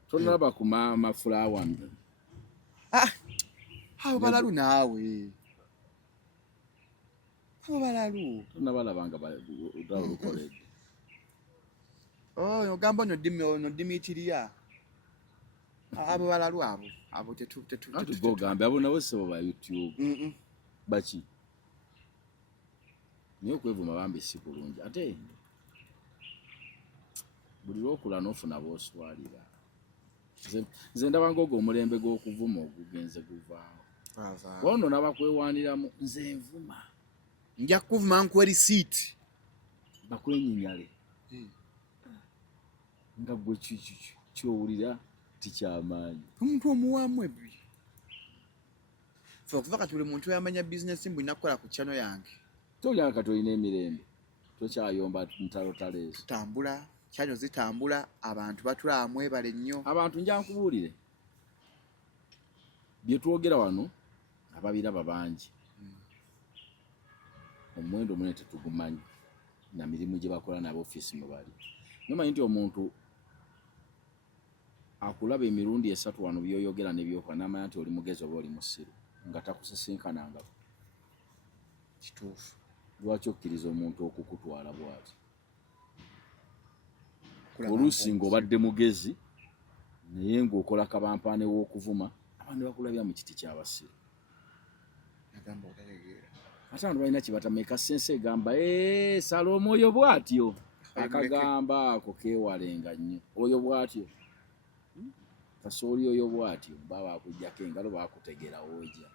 tonalaba ku mafulawa abo balalu naawe abo balalu tonabalaba nga olukoledde ogamba noddimitiriya abo balalu abo tetugambe abo nabo sebo ba YouTube baki naye okwevuma bambi si kulungi ate buli lwokula n'ofuna booswalira nze ndaba ng'ogwo omulembe gw'okuvuma ogugenze guvaawo wono nabakwewaaniramu nze nvuma nja kuvuma nkuwa risiiti bakwenyinyale nga gwe kyowulira tikyamaanyi omuntu omuwaamu ebyo fe okuva kati buli muntu yamanya bizinesi mbulina kukola ku chano yange tolya kati olina emirembe tokyayomba ntalotaleezo tutambula kyanyo zitambula abantu batulamu ebale nnyo abantu nja nkubuulire bye twogera wano ababiraba bangi omuwendo munene tetugumanyi na mirimu gye bakola nabo ofiisi mwe bali nomanyi nti omuntu akulaba emirundi 3 wano byoyogera nebyokola n'amanya nti oli mugezi oba oli musiru nga takusisinkananga kituufu lwaki okkiriza omuntu okukutwala bw'ati oluusi ng'obadde mugezi naye ng'okola kabampaane w'okuvuma abantu bakulabya mu kiti ky'abasiru ate abantu balina kibatameka sense egamba sala omwoyo bw'atyo akagamba ako keewalenga nnyo oyo bw'atyo kasooli oyo bw'atyo baba bakujjako engalo bakutegera wojja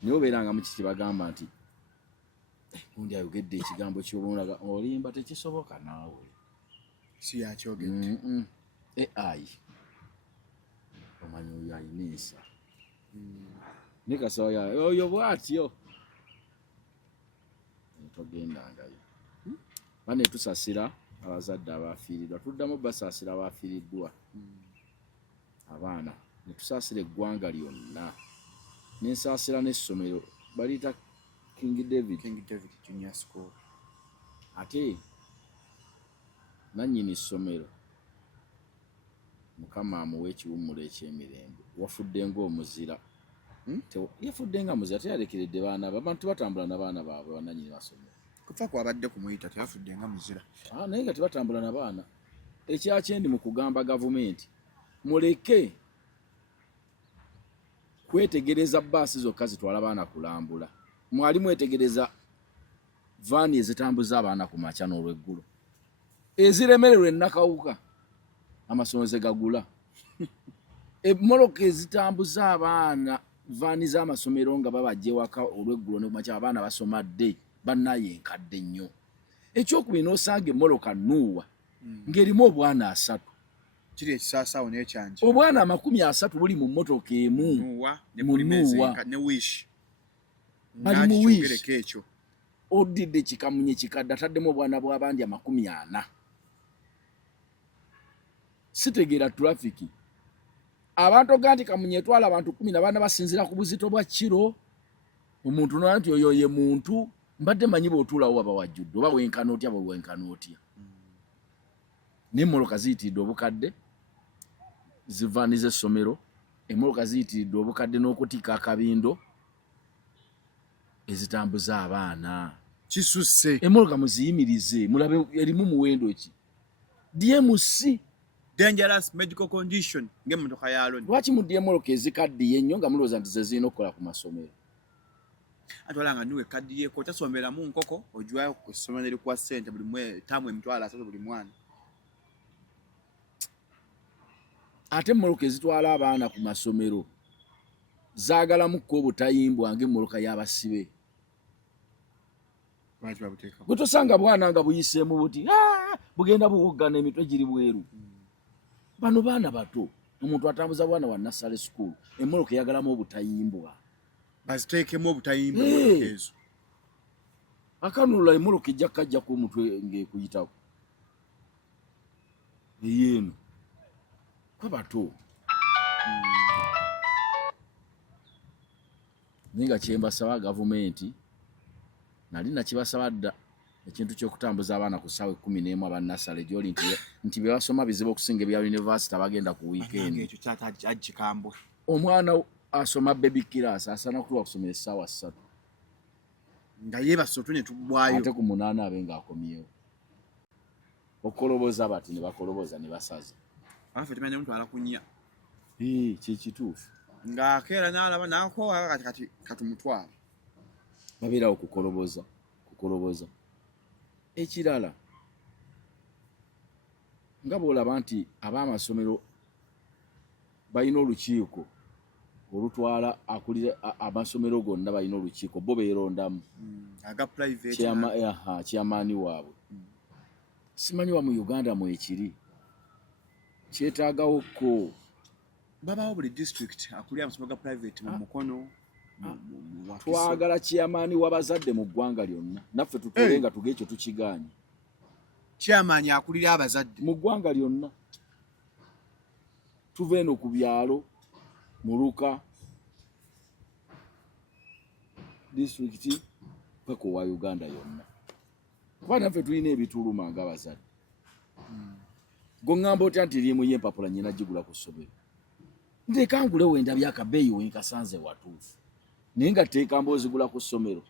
naye obeeranga mu kiti bagamba nti gundi ayogedde ekigambo ky'olunlaga olimba tekisoboka naawe si yakyogedde AI omanyi oyo ayina ensa ne kasawo yayo oyo bw'atyo togendangayo bane tusasira abazadde abafiiriddwa tuddamu basaasira abafiiriddwa abaana ne tusaasira eggwanga lyonna n'ensaasira n'essomero baliyita King David Junior School ate nannyini ssomero mukama amuwa ekiwummulo eky'emirembe wafudde ng'omuzira yafudde nga muzira teyalekeredde baana abantu batambula n'abaana baabwe bananyini basomero kufa kwabadde kumuyita teyafudde nga muzira naye nga tebatambula n'abaana ekyakyendi mu kugamba gavumenti muleke kwetegereza bbaasi zokka zitwala abaana kulambula mwali mwetegereza vaani ezitambuza abaana ku makya n'olweggulo eziremererwa ennakawuka amasomero ze gagula emmoloka ezitambuza abaana vaani z'amasomero nga babajja ewaka olweggulo ne kumakya abaana basoma dde bannaye enkadde nnyo ekyokubiri n'osanga emmoloka nuuwa ng'erimu obwana 3 kiri ekisaasawo n'ekyanja obwana 30 buli mu mmotoka emu ne wish bali mu wish ekyo odidde kikamunye kikadde ataddemu obwana bw'abandi 40 sitegeera trafiki abantu oga nti kamunye etwala abantu 14 basinzira ku buzito bwa kiro omuntu nola nti oyo ye muntu mbadde manyi bw'otuulawo waba wajjudde oba wenkana otya bwe wenkana otya n'emmoloka ziyitiridde obukadde zivaaniza essomero emmoloka ziyitiridde obukadde n'okutika akabindo ezitambuza abaana kisusse emmoloka muziyimirize mulabe erimu muwendo ki DMC dangerous medical condition ng'emmotoka ya Aloni lwaki mudde emmoloka ezikaddiye ennyo nga mulowooza nti ze zirina okukola ku masomero atwalanga niwe kadi ye ko tasomera mu nkoko ojwayo ku ssomero eri kwa ssente buli mwe tamu emitwalo 3 buli mwana. Ate mmoloka ezitwala abaana ku masomero zaagalamu ko obutayimbwa ng'emmoloka y'abasibe. Bwe tosanga bwana nga buyiseemu buti bugenda buwoggana emitwe giri bweru. Bano baana bato omuntu atambuza bwana wa nursery school emmoloka eyagalamu obutayimbwa. Baziteekemu obutayimbwa ezo. Akanula emmoloka ejja kajja ku mutwe ng'ekuyitako. Eyeeno kwa bato. Ninga kyembasaba gavumenti nali nakibasaba dda ekintu ky'okutambuza abaana ku ssaawa 11 abannasale gy'oli nti bye basoma bizibu okusinga ebya university abagenda ku weekend. Ekyo kyakikambwe. Omwana asoma baby class asana kutuwa kusomera essaawa 3 nga yeebasootu ne tubwayo ate ku 8 abe ng'akomyewo. Okukoloboza bati ne bakoloboza ne basaza. Afe temanya muntu alakunya. Kikituufu. Ng'akeera n'alaba n'akoowa kati katumutwala. Babeerawo kukoloboza. Ekirala nga bw'olaba nti ab'amasomero balina olukiiko olutwala akulira amasomero gonna balina olukiiko bo beerondamu. Aga private. Kyamaani waabwe. Simanyi wa mu Uganda mwekiri. Kyetaagawo ko. Babawo buli district akulira amasomero ga private mu mukono. Twagala kyamaani w'abazadde mu ggwanga lyonna. Naffe tutule nga tuge ekyo tukiganye. Kyamaani akulira abazadde mu ggwanga lyonna. Tuve eno ku byalo Muluka district pako wa Uganda yonna. Kuba naffe tulina ebituluma ng'abazadde. Gongamba otya nti limu y'empapula nnyina gigula ku ssomero. Ndekangule wenda byakabeeyi wenkasanze watuufu. Naye nga teeka mbozigula ku ssomero.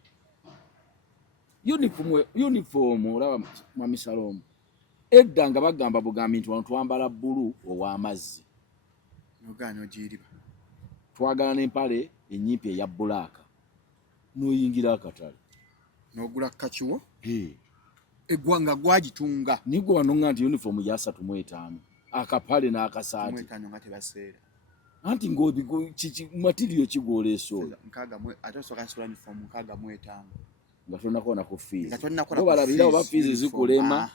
Uniform olaba Mami Salome. Edda nga bagamba bugambi nti wano twambala bbulu ow'amazzi. Nogaana ogiriba. Twagala n'empale ennyimpi eya bbulaaka. N'oyingira akatale. N'ogula kakiwo? Eggwanga gwagitunga. Nigwe wanonga nti uniform ya 35. Akapale n'akasaati. 35 nga tebaseera. Anti material kigooleesoola. Ate osooka nsola uniform 65. Nga tonnakona ku fees. Bo balabira oba fees zikulema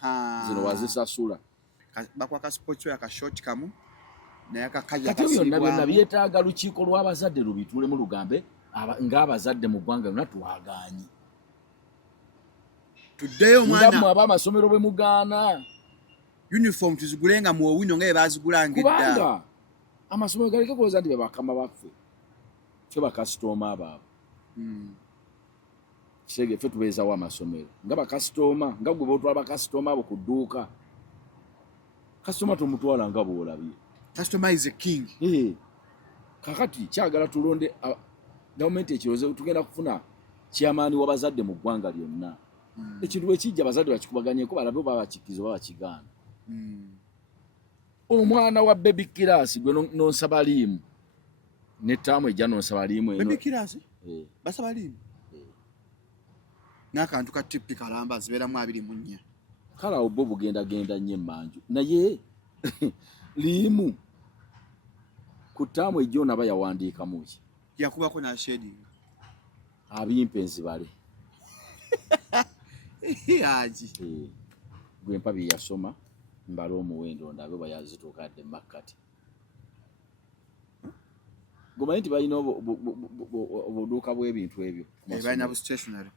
zino wazisasula. Bakwaka sportswear ka short kamu. Naye akakaja kati byonna byetaaga lukiiko lw'abazadde lubituulemu lugambe ng'abazadde mu ggwanga lyonna twagaanye. Tuddeyo omwana. Nga mmwe ab'amasomero bwe mugaana. Uniform tuzigulenga mu owino nga bye baazigulanga edda. Kubanga amasomero galeke kuloza nti be bakama baffe. Ffe bakasitooma abaabo. Kisege ffe tubeezawo amasomero. Nga bakasitooma, nga gwe b'otwala bakasitooma abo ku dduuka. Kasitooma tomutwala nga bw'olabye. Customer is a king. Kakati kyagala tulonde gavumenti ekiroze tugenda kufuna kyamaani w'abazadde mu ggwanga lyonna. Ekintu bwe kijja abazadde bakikubaganyeko balabe oba bakikkiriza oba bakigaana. Omwana wa baby class gwe nonsaba liimu n'ettaamu ejja nonsaba liimu eno. Baby class? Basaba liimu? N'akantu ka tipi kalamba zibeeramu 24. Kale awo bo bugendagenda nnyo emmanju. Naye liimu ku ttaamu ejja onaba yawandiikamu ki? Yakubako na shading. Abimpenzi bale. Yaji. Gwe mpa bye yasoma mbala omuwendo ndabe bwe yazituukadde makkati. Gomanyi nti balina obuduuka bw'ebintu ebyo. Balina bu stationary.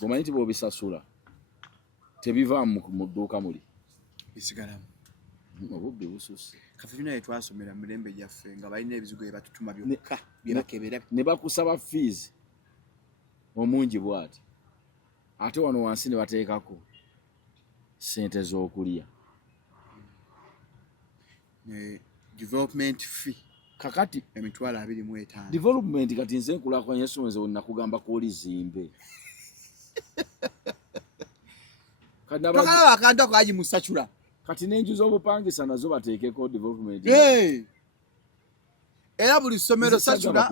Gomanyi nti bw'obisasula tebivaamu mu dduuka muli. Bisigalamu. Obubbi bususse. Kafuna yetwasomera mu mirembe gyaffe nga balina ebizigo bye batutuma byokka bye bakebera. Ne bakusaba fees omungi bw'ati. Ate wano wansi ne bateekako ssente z'okulya. Development fee. Kakati emitwalo 25. Development kati nze nkulakwanya essomero we nakugamba ko olizimbe. Tokala akantu ako aji musachula. Kati n'enju z'obupangisa nazo bateekeko development. Era buli ssomero sachula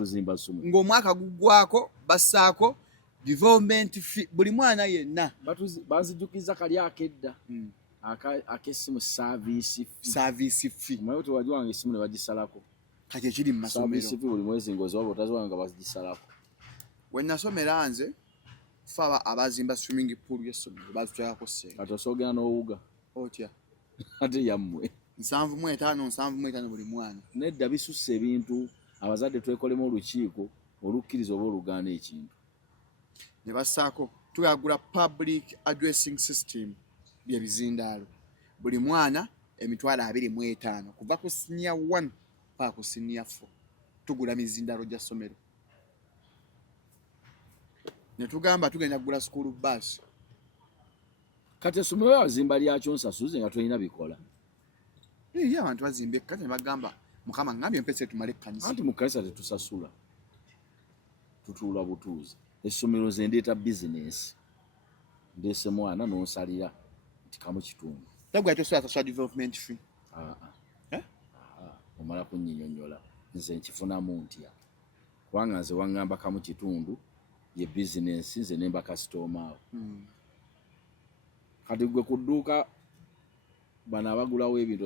ng'omwaka guggwako bassaako development fee buli mwana yenna banzijukiza kali akedda akesimu service fee mwayo tewajiwanga esimu ne bagisalako kati ekiri mu masomero service fee buli mwezi ngozi waba otaziwanga bagisalako we nasomera nze faba abazimba swimming pool y'essomero bazitwalako ssente kati osoogera n'owuga otya ate yammwe 7,5 buli mwana nedda bisusse ebintu abazadde twekolemu olukiiko olukkiriza oba olugaana ekintu ne bassaako tuyagula public addressing system byebizindaalo buli mwana emitwalo 25 kuva ku senior 1 paka ku senior 4 tugula mizindaalo gya ssomero ne tugamba tugenda kugula school bus kati essomero yazimba lyakyo nsasuze nga tolina bikola iya abantu bazimbe kati ne bagamba mukama ngambye mpese tumale ekkanisa anti mu kkanisa tetusasula tutuula butuuzi essomero ze ndeeta bizinesi ndeese mwana n'onsalira nti kamu kitundu tagwa tosobola social development fee omala kunyinyonyola nze nkifunamu ntya kubanga nze waŋŋamba kamu kitundu ye bizinesi nze nemba kasitoma awo kati gwe ku dduuka bano abagulawo ebintu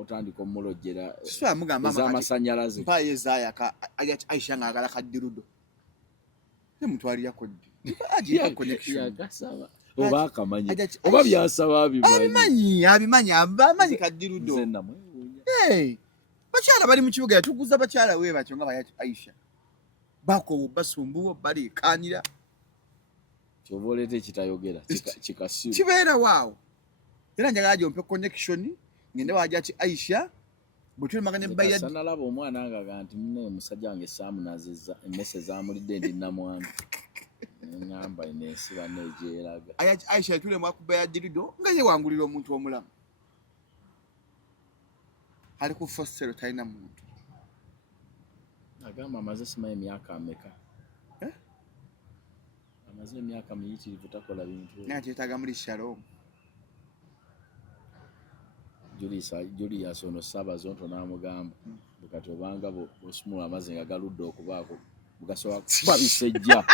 otandika omulojjera ez'amasannyalaze mpayo ezaayaka aisha ng'agala kaddirudo nemutwalira koddi oba akamanyi oba byasaba abimanyi kaddirudo bakyala bali mu kibuga yatuguza bakyala we batyo nga baya aisha bakobo basumbuwo baleekaanira kyoba oleeta ekitayogera kikasiru kibeera waawo era njagala gyompe connection ngende waja ki aisha butulemaga ne bayad sanalaba omwana nga nti munne omusajja wange saamunazizza emmese zaamulidde ndi namwami ngamba inesiba nejeeraga aisha yatulema kubayad lido nga ye wangulira omuntu omulamu ali ku fostero talina muntu agamba amaze simanyi emyaka ameka amaze emyaka miyitirivu takola bintu nati yetaaga muri shalom Julius ono Sabazonto n'amugamba bukati obanga bosumula amazzi nga galudde okubaako bugasobola kuba bisejja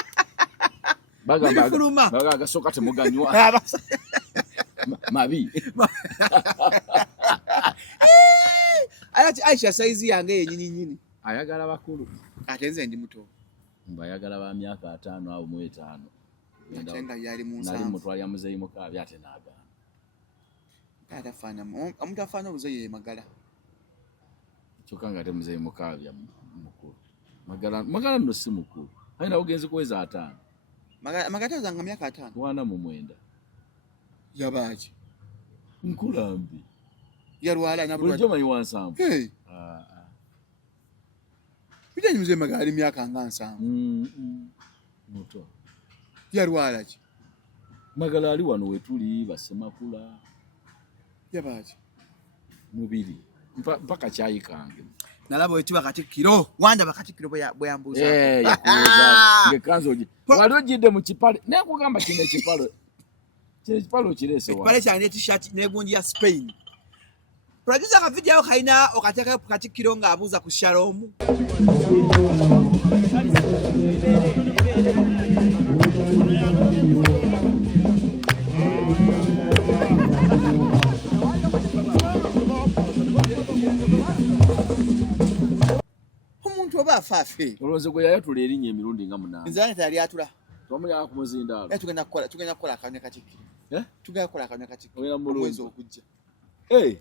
bagamba agasooka temuganywa mabi Aisha saizi yange yennyini ayagala bakulu ate nze ndi muto mbayagala ba myaka 5 au 5 ntenga yali mu nali mutwalya muzeyi mukabi ate naga atafana omuntu afana obuzeyi magala kyokanga ate muzeyi mukabi mukulu magala ndo si mukulu aina ogenzi kuweza 5 magata zanga myaka 5 wana mu mwenda yabaji nkulambi yarwala na bulijjo manyi wansambu Bidani mzee magali myaka nga 7 muto yarwala ki magala ali wano wetuli basemakula yabaji mubiri mpaka chai kange nalabo eti wakati kilo wanda wakati kilo boyambuza yakuza ngekanzoji wali ojidde mu kipale nekugamba kine kipalo kirese wa kipale cyane t-shirt negundi ya Spain producer ka video kaina okateka kati kilo nga abuza ku Shalom omuntu oba afafe olonze gwe yayatula erinnya emirundi nga 8 nzange tali atula tomulya ku muzindalo tugenda kola akanya katikiro tugenda kola akanya katikiro mwezi okujja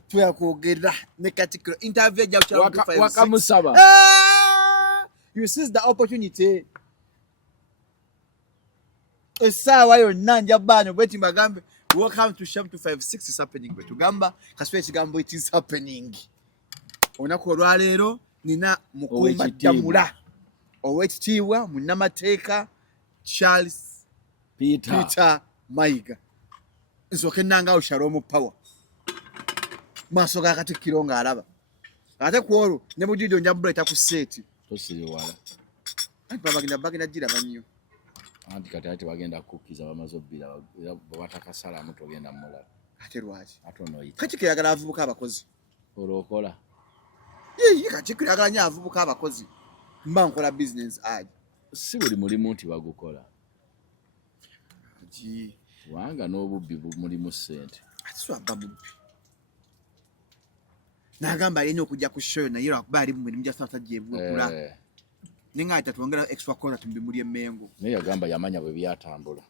tuyakwogera ne katikiro interview ya Shalom wakamusaba you seize the opportunity esawa yonna njabano bweti magambe welcome to Shalom 256 is happening bwetu gamba kaswe kigambo it is happening onako olwaleero nina mukumba damula owekitiibwa munnamateeka Charles Peter Mayiga nsoke nangawo Shalom power maaso ga Katikkiro ng'alaba ate ku olwo ne budido njabuleta ku seeti tosiriwala anti bagenda giraba nnyo anti kati ate bagenda kukkiza bamaze obbira babatakasalamu togenda mulala ate lwaki ate onoyita Katikkiro yagala avubuka abakozi olwokola Katikkiro yagala nnyo avubuka abakozi mba nkola business ad si buli mulimu nti bagukola Ji. Wanga n'obubbi mulimu ssente. Ate swabba bubbi. N'agamba alina okujja ku show naye lwakuba ali mu mirimu gya South gyevukula. Ninga ate twongera extra content mbimuli emengo. Naye yagamba yamanya bwe byatambula.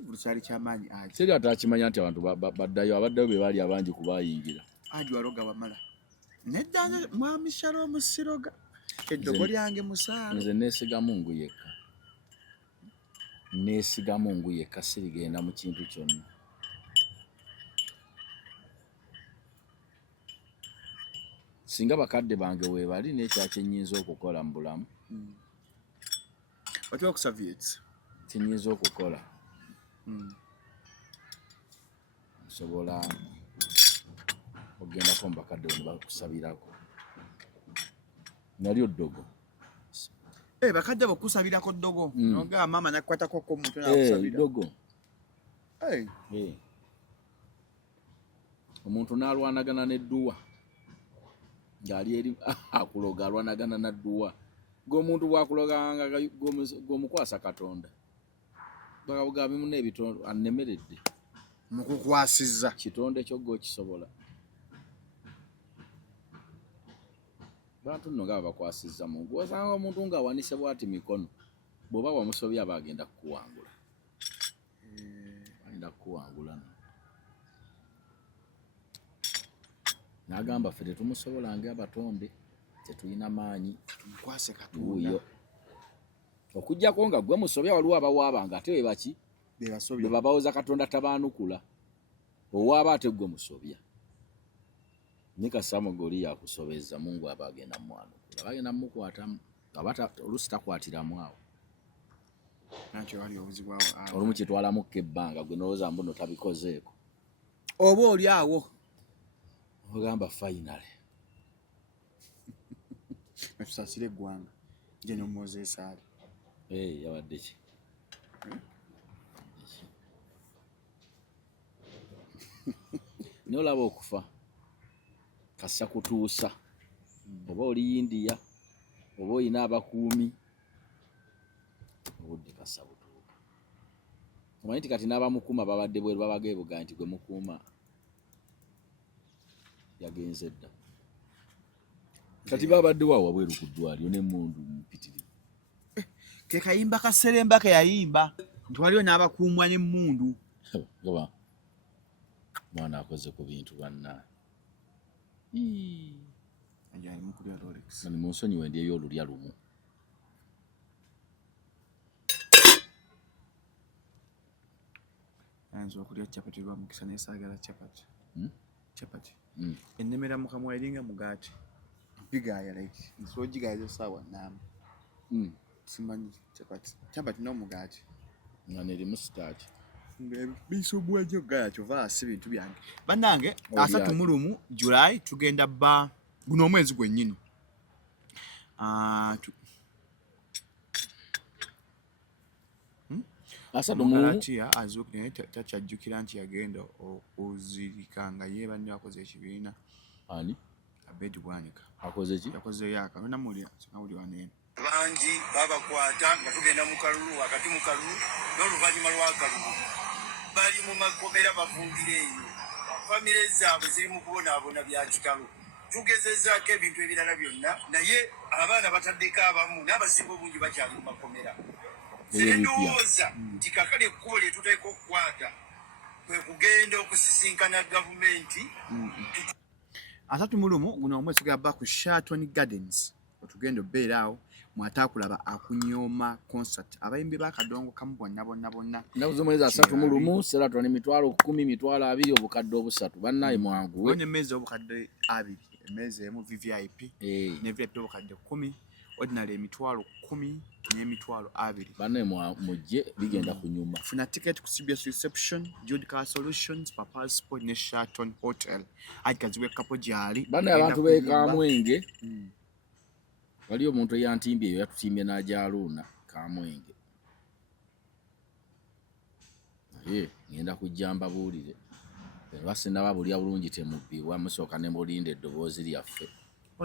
Bulusali kyamaanyi aje. Seri atakimanya nti abantu baddayo abaddayo be baali abangi kubayingira. Aje waroga wamala. Nedda mwami Shalo musiroga. Eddogo lyange musaala. Nze neesiga Mungu yekka. Neesiga Mungu yekka sirigenda mu kintu kyonna. Singa bakadde bange weebali n'ekyakye nnyinza okukola mu bulamu. What works of it? Kinyinza okukola. Nsobola ogendako mu bakadde bano bakusabirako. Nalyo ddogo. Bakadde bakusabirako ddogo. Noga mama nakwatako ko muntu nakusabira. Ddogo. Omuntu n'alwanagana n'edduwa. Ngali eri akuloga alwanagana n'edduwa. Ng'omuntu bw'akuloganga ng'omukwasa Katonda. Bagabugabi munne ebitondo annemeredde. Mukukwasizza. Kitonde kyo kisobola. Bantu nno nga bakwasizza Mungu. Wasanga omuntu ng'awanise bw'ati mikono. Bw'oba wamusobya aba agenda kukuwangula. Agenda kukuwangula. N'agamba ffe tetumusobola ng'abatonde. Tetulina maanyi. Tumukwase Katonda. Okujjako nga gwe musobya waliwo abawaabanga ate be baki? Be babawoza Katonda tabaanukula. Owaaba ate gwe musobya. Nika Samogoli yakusobeza Mungu aba agenda mwanukula. Bagenda mukwatamu. Abata olusi takwatiramu awo. Nanti wali obuzibu awo. Olumu kitwalamu ebbanga gwe n'olowooza mbuno tabikozeeko. Oba oli awo. Ogamba finally. Tusasire eggwanga. Nje n'Moses ali. Yabadde ki? N'olaba okufa. Kassa kutuusa. Oba oli India. Oba olina abakuumi. Obudde kassa butuuka. Omanyi nti kati n'abamukuuma babadde bweru babageebuga nti gwe mukuuma. Yagenze dda. Kati babadde wa wabweru ku ddwaliro n'emmundu mpitirivu. Ke kayimba kaseremba ke yayimba. Nti waliwo n'abakuumwa n'emmundu. Gaba. Mwana akoze ku bintu banna. Ajali mukulya Rolex. Mani munsonyi wende eby'olulya lumu. Anzo okulya chapati lwa mukisa n'esaagala chapati. Chapati. Ennemera mu kamwa eringa mugaati. Bigaya like nsoogigayo sawa namu. Simanyi chapati. Chapati no mugaati. Nga nerimu sitaati. Bisobwa jyo gaya kyova asi bintu byange. Bannange 3 July tugenda ba guno omwezi gwennyini. Asatumutia azukne tachajukira nti yagenda okuzirikanga ye banne akoze ekibiina. Ani? Abedi Bwanika. Akoze ki? Yakoze yaka. Nona muli sinawuli wanene. Banji babakwata nga tugenda mu kalulu wakati mu kalulu n'oluvannyuma lwa kalulu. Bali mu makomera bavundire eyo. Famire zaabwe ziri mu kubonaabona bya kikalu. Tugezezaako ebintu ebirala byonna naye abaana bataddeko abamu n'abasinga obungi bakyali mu makomera. Ndowooza nti kakale ekkubo lye tuteeka okukwata kwe kugenda okusisinkana gavumenti. 3 guno omwezi tugenda ku Sheraton Gardens. Otugenda obeera awo mwataakulaba akunyooma concert. Abayimbi bakadongo kamu bonna. Nabuze mwezi 3 Sheraton emitwalo 10 emitwalo 2 obukadde 3 bannaye mwangu. Wone mezi obukadde 2 emezi emu VVIP ne VIP obukadde 10 ordinary emitwalo 10 n'emitwalo 2. Bannaye mujje bigenda kunyuma. Funa ticket ku CBS Reception, Jude Car Solutions, Papa's Sport ne Sheraton Hotel. Ajikaziwe kapo gyali. Bannaye abantu beekamwenge. Wali omuntu eyantimbye eyo yatutimbye n'ajaluuna Kamwenge. Ngenda kujja mbabuulire. Basinaba bulya bulungi temubbibwa musooka ne mulinde eddoboozi lyaffe.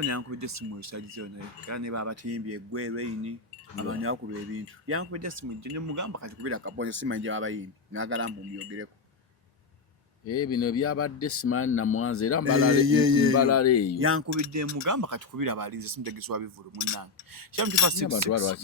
yankubidde essimu esalize yona era ne baba timbye eggwe lweyini abantu bakuba ebintu yankubidde essimu ne mugamba kati kubira akabonye simanyi gye babayimbi naagala mbumyogereko bino byabadde simani na mwanza era mbalala eyo yankubidde mugamba kati kubira balinze simutegeswa bivulu munnange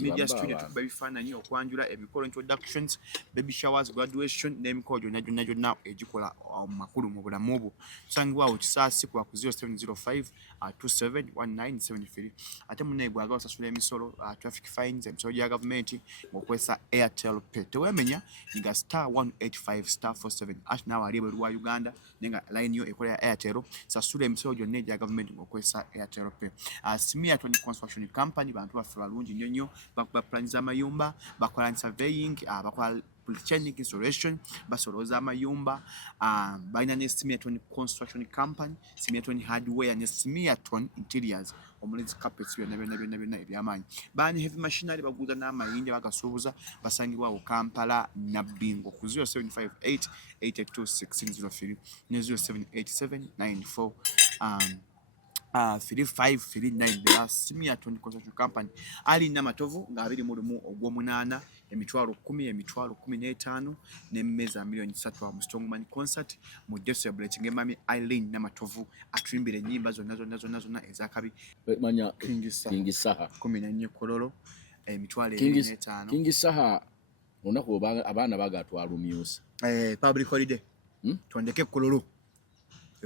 media studio tukuba ebifaananyi okwanjula emikolo introductions baby showers graduation n'emikolo gyonna egikola makulu mu bulamu obwo tusangibwawo kisaasi kuba ku 0705 271973 ate munnaye bwagala osasula emisolo traffic fines emisolo gya gavumenti ng'okozesa Airtel Pay teweemenya nga *185*47 ati naawe ali ebweru Uganda nenga line yo ekola ya Airtel sasula emisolo gyonna egya gavumenti ng'okozesa Airtel Pay. Simiaton Construction Company bantu baffe balungi nnyo bakuba plan z'amayumba bakola surveying bakola polytechnic installation basoloza amayumba balina ne Simiaton Construction Company Simiaton Hardware ne Simiaton Interiors omulenzi carpets byonna ebyamaanyi bani heavy machinery baguza n'amayinja bagasuubuza basangibwa ku Kampala na Bingo ku 0758 82603 ne 078794 3539 bela Simiaton Construction Company ali na matovu nga 21 ogw'omunaana emitwalo 10 emitwalo 15 n'emmeza milioni 3 mu Strongman concert mu celebrating emami Eileen na matovu atuimbira ennyimba zonna ezakabi manya King Saha 14 kololo emitwalo 25 King Saha onako abaana bagatwala umyusa public holiday twandeke kololo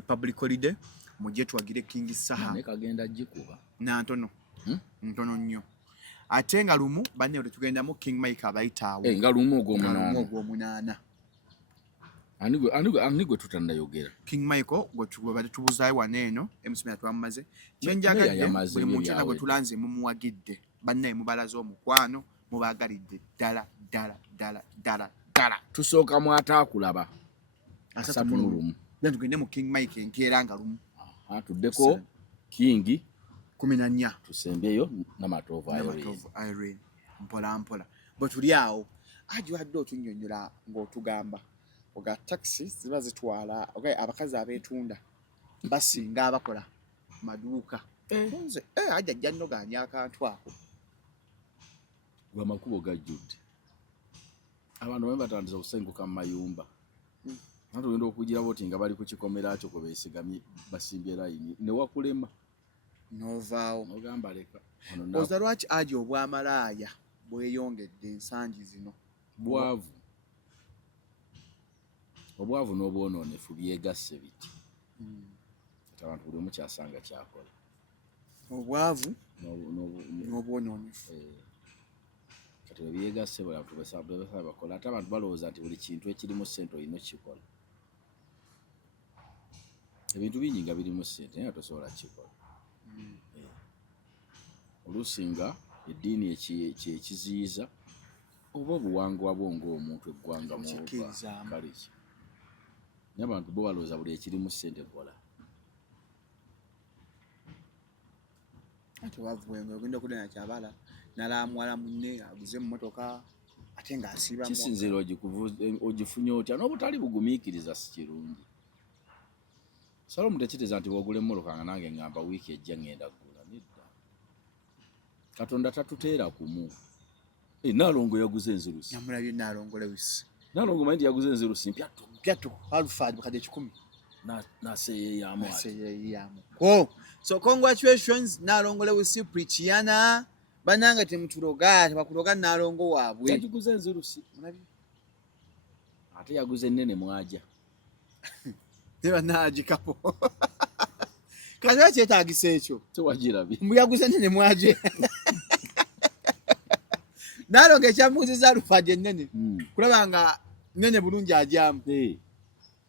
public holiday mujje twagire King Saha ne kagenda jikuba na ntono ntono nnyo ate nga lumu banne tugenda mu King Mike abayitaawo nga lumu ogw'omunaana anigwe tutandayogera King Michael gwe tubuzayo waneeno emusomera twamaze kyenjagadde buli muntu yena gwe tulanze mumuwagidde banne mubalaza omukwano mubagalidde ddala tusooka mu ataakulaba asatu lumu tugende mu King Mike enkeera nga lumu tuddeko King 14 tusembeyo namatovu Irene mpola bwe tuli awo ajiwadde otunnyonnyola ng'otugamba oga taxi ziba zitwala abakazi abeetunda basinga abakola maduuka nze ajja nnoganya akantu ako amakubo gajjudde abantu bwe batandise okusenguka mu mayumba abantu wenda okugira boti nga bali ku kikomera kyo kwe beesigamye basimbye layini ne wakulema novaawo ogamba leka oza lwaki aja obwamalaaya bweyongedde ensangi zino obwavu n'obwonoonefu byegasse biti abantu buli omu kyasanga kyakola obwavu n'obwonoonefu kati byegasse abantu bakola ate abantu balowooza nti buli kintu ekirimu ssente olina okikola ebintu bingi nga birimu ssente naye tosobola kikola oluusi nga eddiini ekiziyiza oba obuwangwa bwo ng'omuntu eggwanga mubaliki naye abantu bo balowooza buli ekirimu ssente kola ate wavubwenga ogenda okudana kyabala nalamwala munne aguze emmotoka ate ng'asiibamu kisinzira ogifunye otya n'obutali bugumiikiriza si kirungi salomu tekiteeza nti bwogula emmotoka nga nange ngamba wiiki ejja ngenda ggula nedda katonda tatuteera kumu Nalongo yaguze enzirusi namulabye Nalongo Lewis Nalongo manyi yaguze enzirusi mpyatto alfad bakade 10 naseyeyamu so congratulations Nalongo Lewis Prichiana bananga temutuloga tebakuloga Nalongo waabwe yaguze enzirusi mulabye ate yaguze nene mwaja teba naajikapo kaza kyetaagisa ekyo tewagirabye mbuyaguze nene mwaje Nalongo ekyamuziza alufad nene kulaba nga nene bulungi ajamu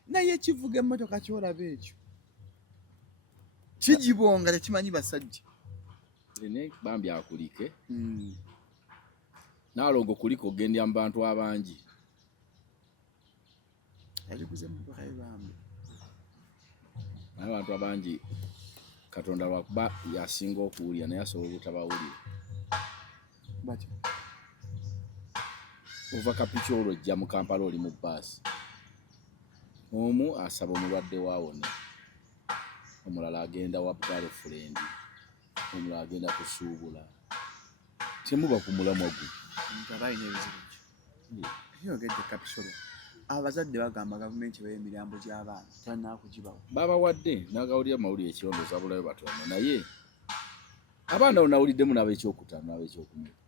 naye ekivuga emmotoka kyolaba ekyo kijibonga tekimanyi basajja ne bambi akulike Nalongo kuliko gendya mu bantu abangi yaliguze emmotoka ebambi abantu abangi Katonda lwakuba yasinga okuwulira naye asobola obutabawulira batyo ova Kapichoro ojja mu Kampala oli mu bbaasi omu asaba omulwadde waawone omulala agenda wa girlfriend omulala agenda kusuubula temuba ku mulamwa gwe abalina ebizibu yogedde kapisolo abazadde bagamba gavumenti bayo emirambo gy'abaana tanaakugibawa babawadde n'agawulira mawulire ekirondooza bulayo batono naye abaana onawuliddemu n'ab'ekyokutaano n'ab'ekyokumeka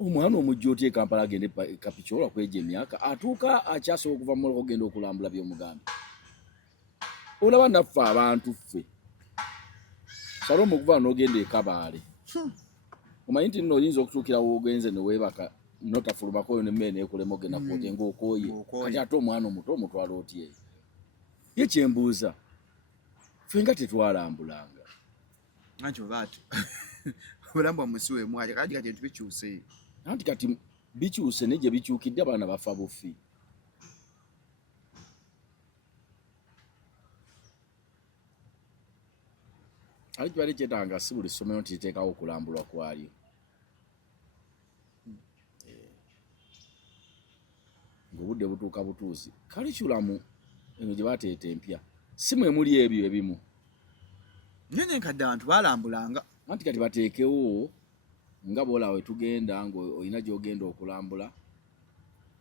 omwana omujja otya Kampala agende kapicola kweja emyaka atuuka akyasobola okuva mu Moroko ogenda okulambula by'omugambi olaba naffe abantu ffe Salome okuva n'ogenda e Kabaale omanyi nti nno oyinza okutuukira w'ogenze ne weebaka notafulumako oyo nemmere neekulema ogenda kwotya ng'okooye kati ate omwana omuto omutwala otya eyo ye kyembuuza ffe nga tetwalambulanga anti obaati obulamu bwamusiwe mwaja kati tubikyuse anti kati bikyuse ne gye bikyukidde abaana bafa bufi ali kibali kyetanga si buli ssomero nti liteekawo okulambulwa kwalyo ng'obudde butuuka butuuzi kalikulamu eno gye bateeta empya si mwe muli ebyo ebimu nyenye nkadde abantu balambulanga anti kati bateekewo nga bwolaba we tugenda ng'olina gy'ogenda okulambula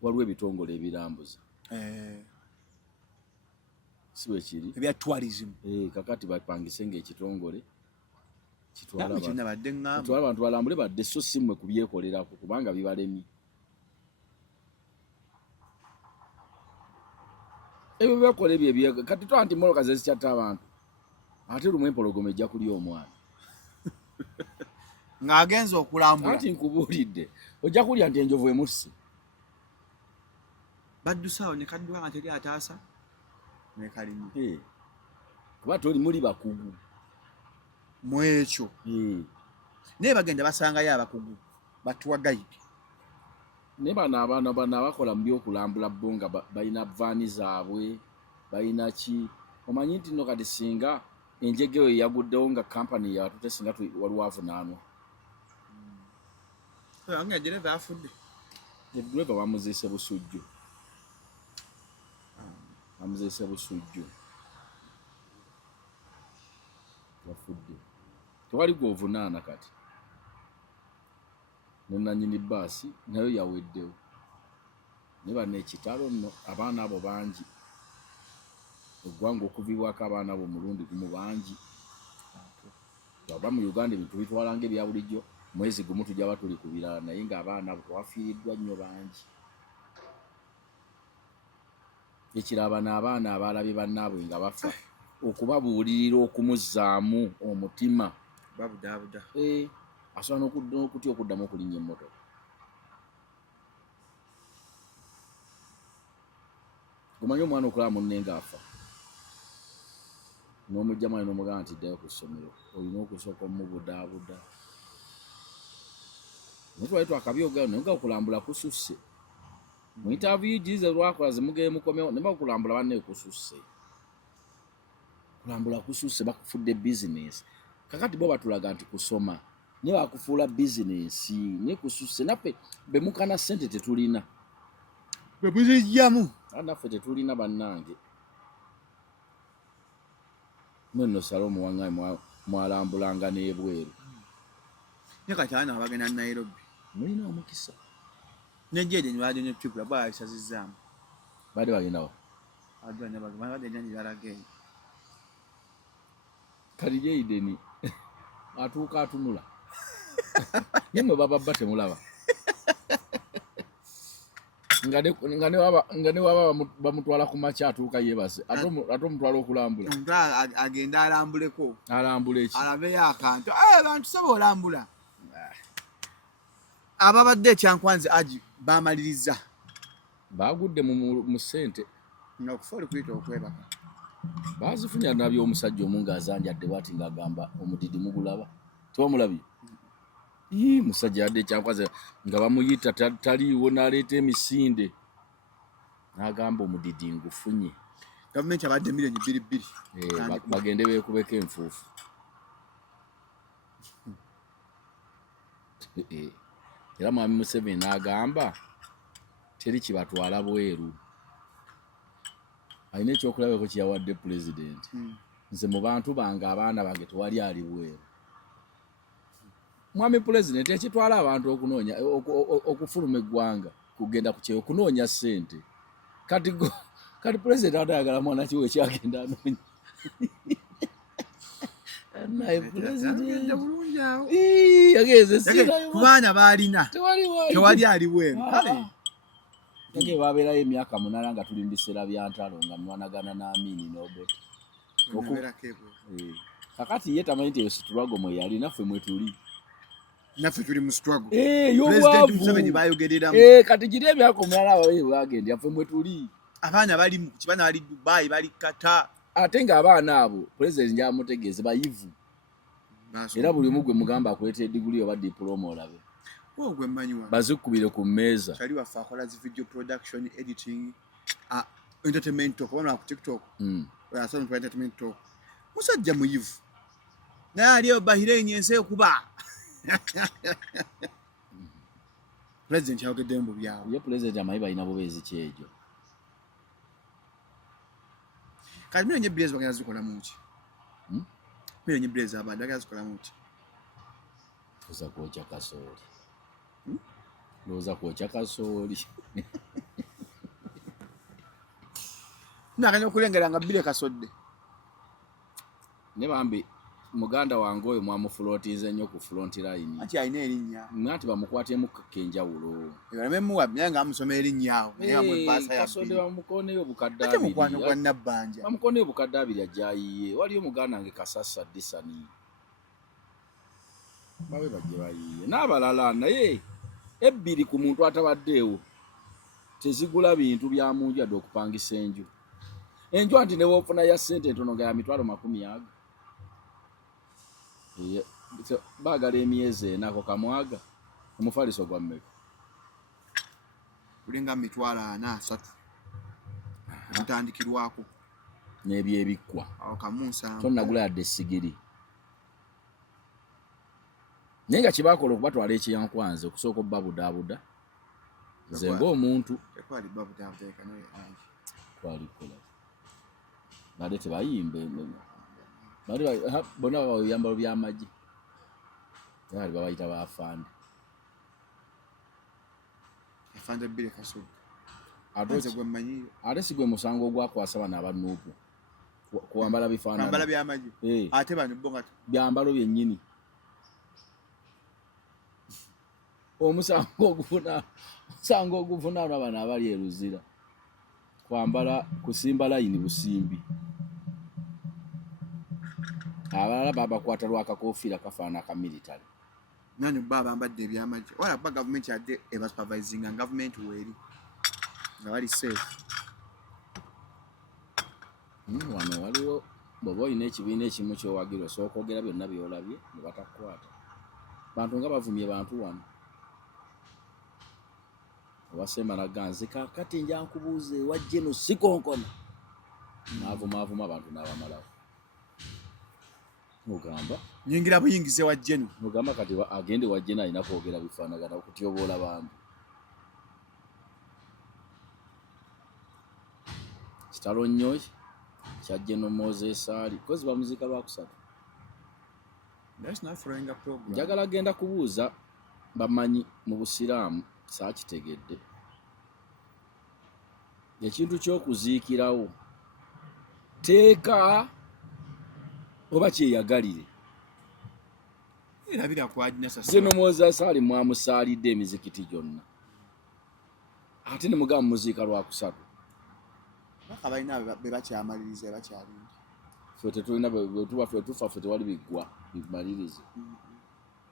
waliwo ebitongole ebirambuza si bwe kiri ebya tourism kakati bapangise ng'ekitongole kitwala abantu balambule badde so si mmwe kubyekolerako kubanga bibalemye ebyo byekola ebyo kati twa nti Moroka ze zikyatta abantu ate lumu empologoma ejja kulya omwana ng'agenza okulambula anti nkubuulidde ojja kulya nti enjovu emusse baddusaawo ne kadduka nga teri ataasa nekalimye kuba toli muli bakugu mu ekyo naye bagenda basangayo abakugu batuwa gayidi naye bano abaana abakola mu byokulambula bo nga balina vaani zaabwe balina ki omanyi nti nno kati singa enjege we yaguddewo nga kampani yatute singa waliwo avunaanwa nga dereva afudde dereva bamuziise busujju bafudde tewali gwovunaana kati nenanyini baasi nayo yaweddewo ne bano ekitalo nno abaana abo bangi eggwanga okuvibwako abaana abo mulundi gumu bangi aba mu Uganda ebintu bitwala ng'ebya bulijjo mwezi gumu tujja batuli ku birala naye ng'abaana abo twafiiriddwa nnyo bangi ekiraba n'abaana abalabye bannaabwe nga bafa okubabuulirira okumuzzaamu omutima babudaabuda asobola n'okutya okuddamu okulinnya emmotoka gumanyi omwana okulaba munne ng'afa n'omugjamu ali n'omugamba nti ddayo ku ssomero olina okusooka omubudaabuda naye twali twakabyogayo naye nga okulambula kususse mu interview gize lwakola zimugere mukomewo ne bakulambula banne kususse kulambula kususse bakufudde bizinesi kakati bo batulaga nti kusoma ne bakufuula bizinesi ne kususse naffe bemukana ssente tetulina bwebuzijjamu naffe tetulina bannange mwenno Salome wangaye mwalambulanga n'ebweru ne kati abaana bagenda Nairobi mulina omukisa nejeje nibadde ne tripula baayisazizaamu badde bagendawo badde nibalageyo kali Jaden atuuka atunula yemwe bababba temulaba nga ne waba bamutwala ku makya atuuka yeebase ate omutwala okulambula agenda alambuleko alambula eki alabeyo akantu bantu soba olambula ababadde ekyankwanzi agi bamaliriza bagudde mu ssente nga okufa oli kuyita okwebaka bazifunya naby'omusajja omu ng'azanjadde bwati ng'agamba omudidi mugulaba tewamulabye musajja yadde ekyankwazi nga bamuyita taliiwo n'aleeta emisinde n'agamba omudidi ngufunye gavumenti abadde $2 billion bagende beekubeko enfuufu era mwami Museveni n'agamba teri kibatwala bweru alina ekyokulabako kye yawadde pulezidenti nze mu bantu bange abaana bange tewali ali bweru mwami president ekitwala abantu okunoonya okufuluma eggwanga kugenda ku kyeyo okunoonya ssente kati president atayagala mwana kiwe ekyagenda anoonya naye president yageze sinayo kubaana baalina tewali aliweeno kale nge babeerayo emyaka 8 nga tuli mu biseera bya ntalo nga mwanagana n'Amini n'Obote kakati ye tamanyi nti struggle mwe yali naffe mwe tuli mu struggle President Museveni bayogerera kati giri emyaka 8 bagenda ffe mwe tuli abaana bali mu kibana bali Dubai bali Qatar ate nga abaana abo president njamutegeeze bayivu era buli mugwe mugamba akuleta degree oba diploma olabe gwe mmanyiwa bazikubire ku mmeeza kali wafa akola video production editing entertainment talk wana ku TikTok asana ku entertainment talk musajja muyivu naye aliyo bahire nyense kuba president yagedde mbu byawo ye president amayiba ina bobezi kyejo kali mwenye blaze bagenda zikola muki mwenye blaze abanda bagenda zikola muki tuza kuocha kasoli Loza kuocha kasoli nakanya kulengera nga bile kasodde ne bambi muganda wange oyo mwamuflotize nnyo ku front line ati ayina erinnya ngati bamukwatemu kenjawulo ebalememu nga amusoma erinnya awo naye amwepasa ya kasodde bamukoneyo bukadde ate mukwano kwa Nabbanja bamukoneyo bukadde abiri ajayiye waliyo muganda wange Kasasa Disani bawe bajje bayiye n'abalala naye ebbiri ku muntu atabaddeewo tezigula bintu bya munju adde okupangisa enju anti ne woofuna ya ssente ntono nga ya mitwalo 10 baagala emyezi enako kamwaga omufaliso gwa mmeka kulinga mitwalo 4-3 kutandikirwako n'ebyebikkwa awo kamusa tonnagula yadde essigiri naye nga kibakola okubatwala ekiyankwanze okusooka obbabudaabuda nze ng'omuntu twalikola badde tebayimbe bonna babawa ebyambalo by'amagye ali babayita baafande bbire kasudde ate si gwe musango ogwakwasa bano abanuupu kuwambala bifaanana by'amagye ate bano bo nga byambalo byennyini omusango oguvunaana bano abali eruzira kwambala kusimba layini busimbi abalala babakwata lwakakofiira kafaana ka military nani baba bambadde ebyamagye wala ba gavumenti yadde eba supervising nga gavumenti weeri nga bali safe wano waliwo bwoba olina ekibiina ekimu kyowagira osooka ogera byonna byolabye ne batakukwata bantu nga bavumye bantu wano owasemba naganze kakati nja nkubuuze wajje no sikonkona naavuma abantu n'abamalawo mugamba nyingira buyingize wajjeno mugamba kati agende wajjeno alina kwogera bifaanagana okutyoboola bantu kitalo nnyo kyajjeno Moses ali kozi bamuzika lwakusatu njagala genda kubuuza bamanyi mu busiraamu saakitegedde ekintu ky'okuziikirawo teeka oba kyeyagalire erabira kwajina sasa zino Moses ali mwamusaalidde emizikiti gyonna ate ne mugamba muziika lwakusatu abalina be bakyamaliriza bakyalinda ffe tetulina tufa ffe tewali biggwa bimalirize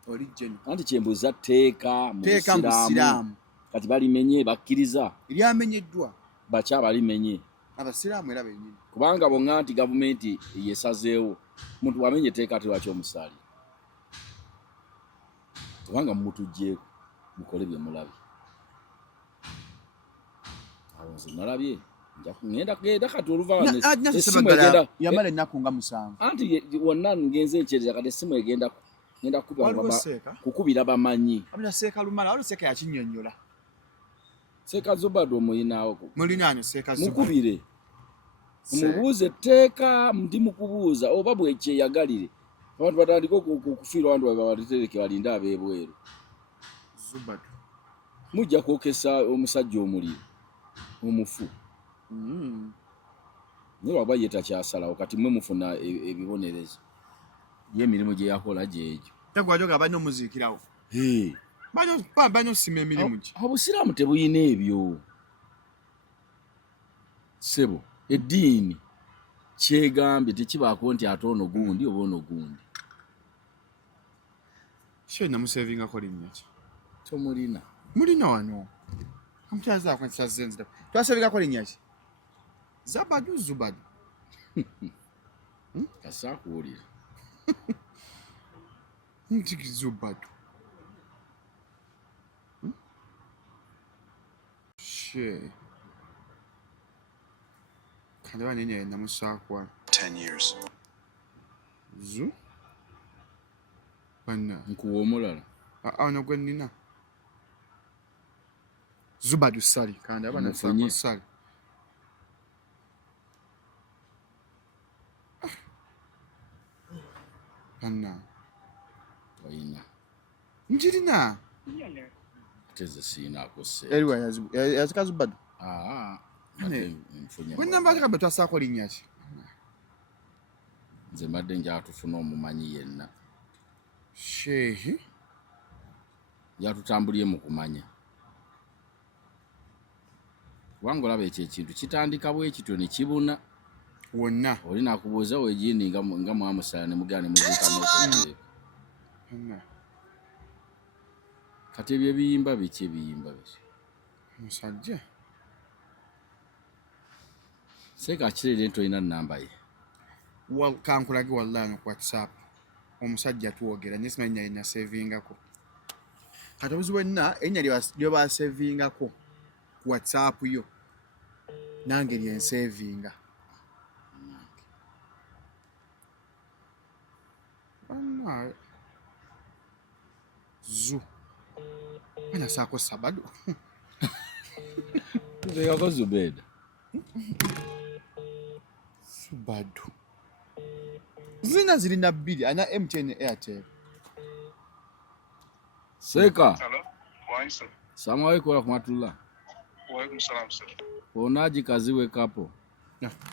original anti kyembuza teeka mu busiraamu kati balimenye bakkiriza eryamenyeddwa bakya balimenye abasiraamu era bennyini kubanga bonga nti gavumenti yesazeewo muntu wamenye teeka ate lwaki omusaali kubanga mutujjeeko mukole bye mulabye awo nze nalabye ngenda kugenda kati oluvannyuma yamala ennaku nga 7 anti wonna ngenze nkyereza kati essimu egenda ngenda kukubira bamanyi abula seeka lumala waliwo seeka yakinnyonnyola seeka zobado muyinaawo mulinaano seeka zobado mukubire umubuuze etteeka ndi mukubuuza oba bwekyeyagalire abantu batandika okufiirwa abantu babatereke balinde abeebweru. Zubadu mujja kwokesa omusajja omuliro omufu. Naye waba ye takyasalawo kati mwe mufuna ebibonerezo y'emirimu gye yakola gyegyo. Tegwajoga banyo muziikirawo. Banyo sima emirimu gye. Obusiraamu tebuyina ebyo. Sebo eddiini kyegambye tekibaako nti ate ono gundi oba ono gundi. Sho namusevingako linnya ki? Tomulina. Mulina wano. Amutyaza kwa nsazenzida. Twasevingako linnya ki? Zabadu Zubadu. Kasakuwulira. Ntiki Zubadu. She. Kandiba nini namusakwa 10 years. Zu? Bana. Nkuwa omulala. Ono gwe nina. Zubadu Sali. Kandiba nasakwa Sali. Bana. Wayina. Njirina. Teze siina akose. Eriwa yazika Zubadu. Wena mbaka batwasako linnya ki? Nze mbadde njatufuna omumanyi yenna. Shehe. Yatutambulye mu kumanya. Kubanga olaba ekyo ekintu kitandika bwe kityo ne kibuna. Wonna. Oli nakubuuza wegindi nga mwamusala ne mugana ne muziika n'okuteeka. Kati ebyo ebiyimba biki ebiyimba biki? Musajja. Seka kirere ntolina nnamba ye. Kankulage wallahi ku WhatsApp. Omusajja tuwogera nye simanyi alina savingako. Kati obuzibu enna enya lyo basavingako ku WhatsApp yo. Nange lye nsavinga. Bana Zu. Bana sako Sabadu. Nzeyako Zubeda. Zubadu. Zina zilina bbiri ana MTN Airtel. Seka. Hello. Wainso. Salamu alaykum wa rahmatullah. Wa alaikum salam sir. Onaji kaziwe kapo.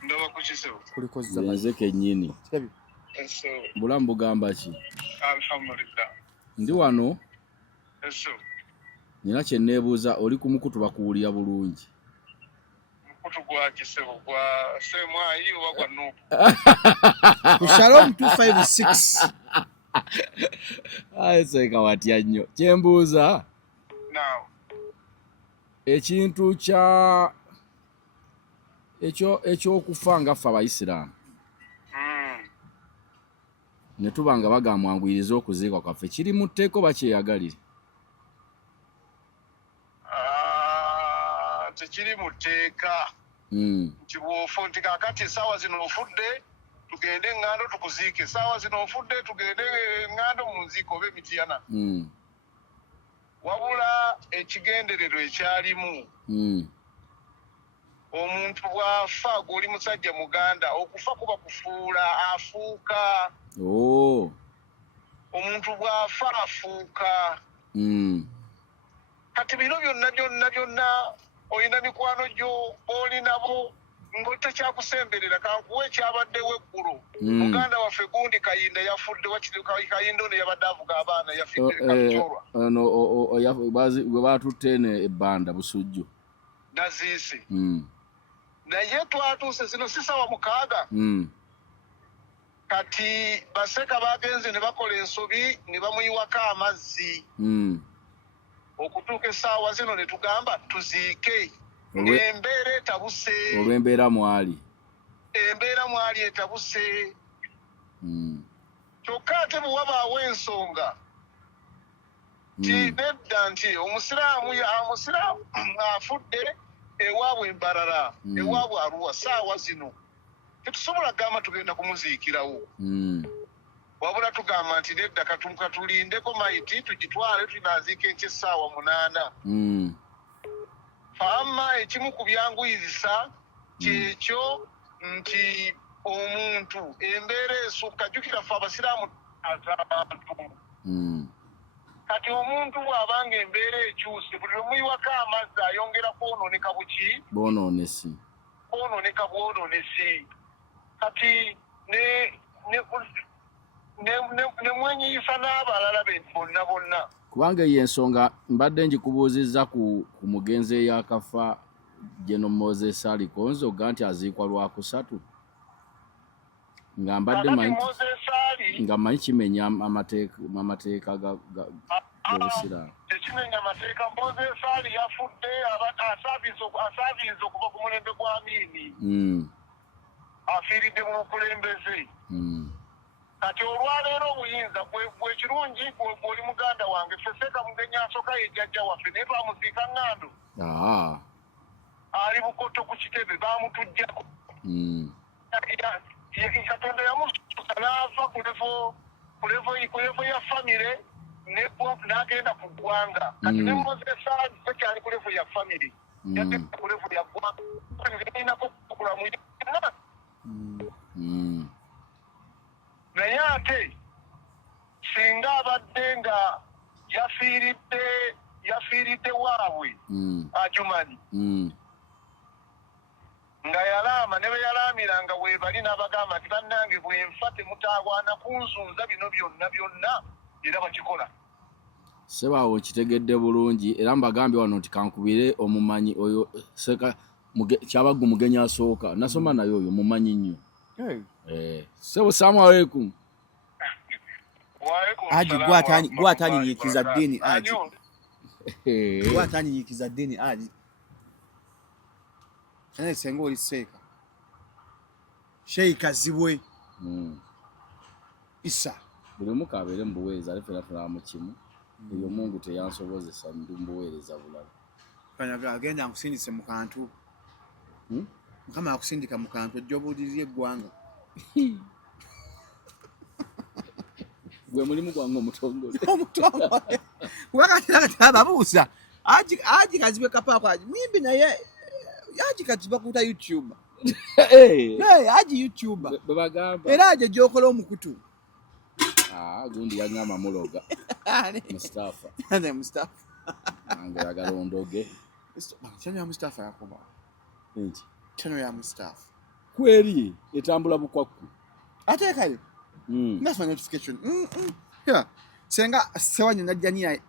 Ndaba kuchisewo. Kuliko Zabadu. Nze kennyini. Kirabi. Eso. Bulamu bugamba ki? Alhamdulillah. Ndi wano. Eso. Nina kye neebuuza oli ku mukutu bakuwulira bulungi. Mukutu gwa kisewo gwa semwayi oba gwa nupu. Ku Shalom 256. Ayi Seka watya nnyo. Kye mbuuza. Now. Ekintu kya ekyokufa nga ffe Abayisiraamu. Ne tuba nga bagamwanguyiriza okuziikwa kwaffe kiri mu tteeko bakyeyagalire. Tekiri mu tteeka. Nti bw'ofu nti kaakati essaawa zino ofudde tugende eŋŋando tukuziike, essaawa zino ofudde tugende eŋŋando mu nziiko oba emitiyana. Wabula ekigendererwa ekyalimu omuntu bw'afa g'oli musajja muganda okufa kuba kufuula afuuka. Omuntu bw'afa afuuka. Kati bino byonna olina mikwano gyo oli nabo ng'otakyakusemberera kankuwa ekyabaddewo eggulo. Muganda waffe gundi Kayinda yafudde Kayinda ono yabadde avuga abaana yafidde Kabitorwa. Bwe baatutte ebbanda Busujju. Naziisi. Naye twatuuse zino si ssaawa 6. Kati baseka bagenze ne bakola ensobi ne bamuyiwako amazzi. Okutuuka essaawa zino ne tugamba tuziike ng'embeera etabuse. Olw'embeera mwali. Embeera mwali etabuse. Kyokka ate bwe wabaawo ensonga ti nedda nti omusiraamu afudde ewaabwe Mbarara, ewaabwe Arua ssaawa zino tetusobola gamba tugenda kumuziikirawo. Wabula tugamba nti nedda katulindeko mayiti tugitwale tunaaziika eky'essaawa 8. Famma ekimu ku byanguyizisa kyekyo nti omuntu embeera esukka jjukira ffe Abasiraamu abantu. Kati omuntu bw'abanga embeera ekyuse buli lwemuyiwako amazzi ayongera kwonooneka buki? Bwonoonesi. Kwonooneka bwonoonesi. Kati ne mwenyiyisa n'abalala bentu bonna. Kubanga eyo ensonga mbadde ngikubuuzizza ku mugenzi eyakafa General Moses Ali Konzo nti aziikwa Lwakusatu. Nga mbadde manyi kimenya amateeka g'Obusiraamu. Tekimenya amateeka. Moses Ali yafudde asaavinze okuva ku mulembe gwa Amini. Afiiridde mu bukulembeze. Kati olwaleero obuyinza gwe kirungi gw'oli muganda wange Ffeseka Mugenyi asooka ye jjajja waffe naye twamuziika ŋŋando. Ali Bukoto ku kitebe baamutuggyako. Katonda yamusuusa n'ava ku levo ya famire n'agenda ku ggwanga. Kati ne Moses Ali tekyali ku levo ya famire. Yagenda ku levo ya ggwanga. Nako kukula mu yenna. Naye ate singa abadde nga yafiiridde waabwe Ajumani nga yalaama ne bwe yalaamiranga weebali n'abagamba nti bannange bwe nfa temutaagwana kunzunza bino byonna era bakikola. Sebaawo kitegedde bulungi era mbagambye wano nti kankubire omumanyi oyo Kyabaggu Mugenyi asooka nasoma naye oyo mumanyi nnyo. Sebo salamu alaikum. Aji gwatanyikiza dini aji. Gwatanyikiza dini aji. Kane sengo oliseka. Sheikh Azibwe. Isa. Buli muka abere mbuweereza alifera mu kimu. Eyo Mungu teyansobozesa ndumbuweereza bulala. Kanya agenda nkusindise mu kantu. Mukama akusindika mu kantu ejjobuuliriye eggwanga. Gwe mulimu gwange omutongole. Kubanga ababuuza Aji Kazibwe kapaako aji mwimbi naye Aji Kazibwe kuta YouTube. Aji YouTube. Babagamba. Era aje gyokola omukutu. Gundi yangama muloga. Mustafa. Ne Mustafa. Angera galondoge. Chano ya Mustafa yakoma. Chano ya Mustafa. Kweli etambula bukwaku. Ate kale. That's my notification. Yeah. Senga sewanye najjania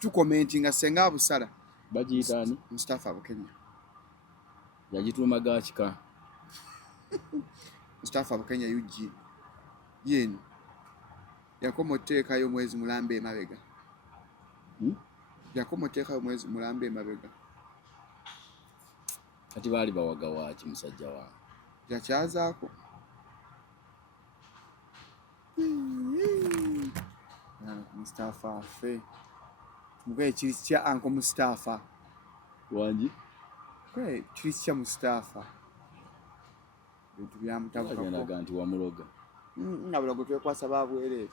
tu commenting senga busala. Bajitani Mustafa Abukenya. Yajituma gachika. Mustafa Abukenya UG. Yeni. Yakomoteka yo mwezi mulambe mabega. Yakomoteka yo mwezi mulambe mabega. Kati bali bawaga wachi musajja wa. Yachazaako. Mustafa fe. Mugwe chirisya anko Mustafa. Wanji? Kwe chirisya Mustafa. Bintu byamutabuka ko. Agenda ganti wa muloga. Nabula gutwe kwa sababu ele.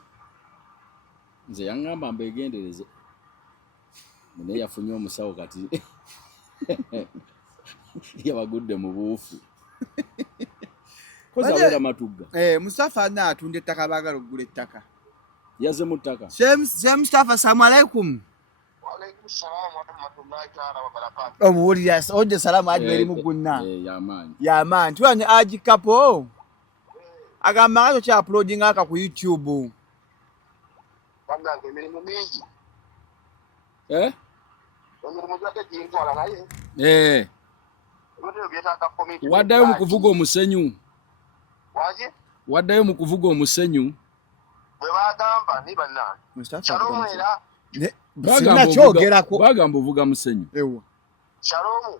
Nze yangamba mbegendereze. Mune yafunye omusawo kati. Yabagudde mu buufu. Koza wera matuga. Mustafa na atunde ettaka bagala okugula ettaka. Yaze mutaka. Shem Mustafa assalamu alaikum. Wa alaikum salaam wa rahmatullahi ta'ala wa barakatuh. Omuwulira ode salamu aji beri mugunna. Yamani. Yamani. Tuwane Aji Kapo. Agamba ngacho kya uploading aka ku YouTube. Banga emirimu mingi. Emirimu gyate gintwala naye. Waddayo mu kuvuga omusenyu. Waje? Waddayo mu kuvuga omusenyu. Bwe bagamba ni bannange. Shalom era. Bagamba ovuga musenyu. Ewa. Shalom.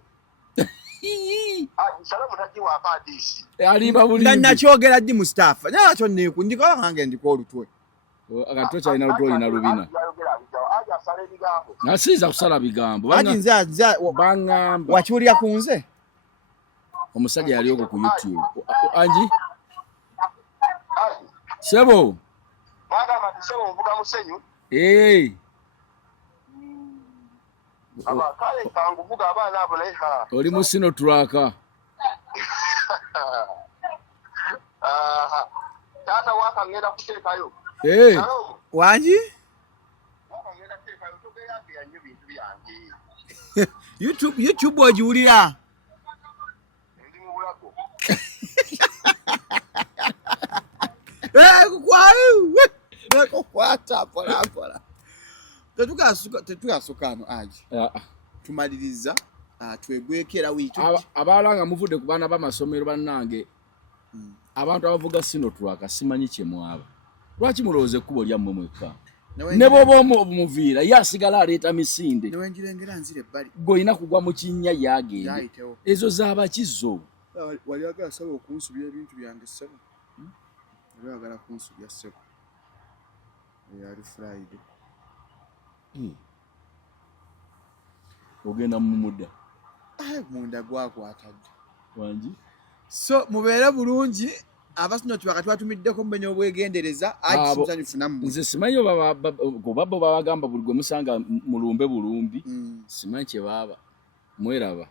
Shalom takiwa apatisi. Ali babuli. Ndanna kyogera ddi Mustafa. Nakyo neku ndikola kange ndiko olutwe. Akatocha ina lutwe ina rubina. Nasiza kusala bigambo. Aji nza bangamba. Wakyulira kunze? Omusajja yali oko ku YouTube. Anji? Sebo. Bagamba tisebo ovuga musenyu. Abakale kanguvuga abaana abo naye oli musino turaka. Tata waka ngenda kuteekayo. Wanji? YouTube ojiwulira. Kukwata pola. Tetukasukano aji. Tumaliriza twegwekera wiitu. Abalanga muvudde ku baana b'amasomero bannange. Abantu abavuga sino twaka simanyi kye mwaba. Lwaki mulowooza ekkubo lyammwe mwekka? Ne bw'oba omuviira yasigala aleeta misinde. Newenjirengera nzire ebbali. Goyina kugwa mu kinnya yagende. Ezo z'abakizo. Wali agala saba okunsubya ebintu byange ssebo. Wali agala kunsubya ssebo. Yali Friday. Ogenda mu mudda. Munda gwakwatadde. Wanji? So mubeere bulungi. Abasino twakati batumiddeko mmenya obwegendereza agisuzanyufu nammwe. Nze simanyi baba bagamba buli gwe musanga mulumbe bulumbi. Simanyi kye baba. Mweraba.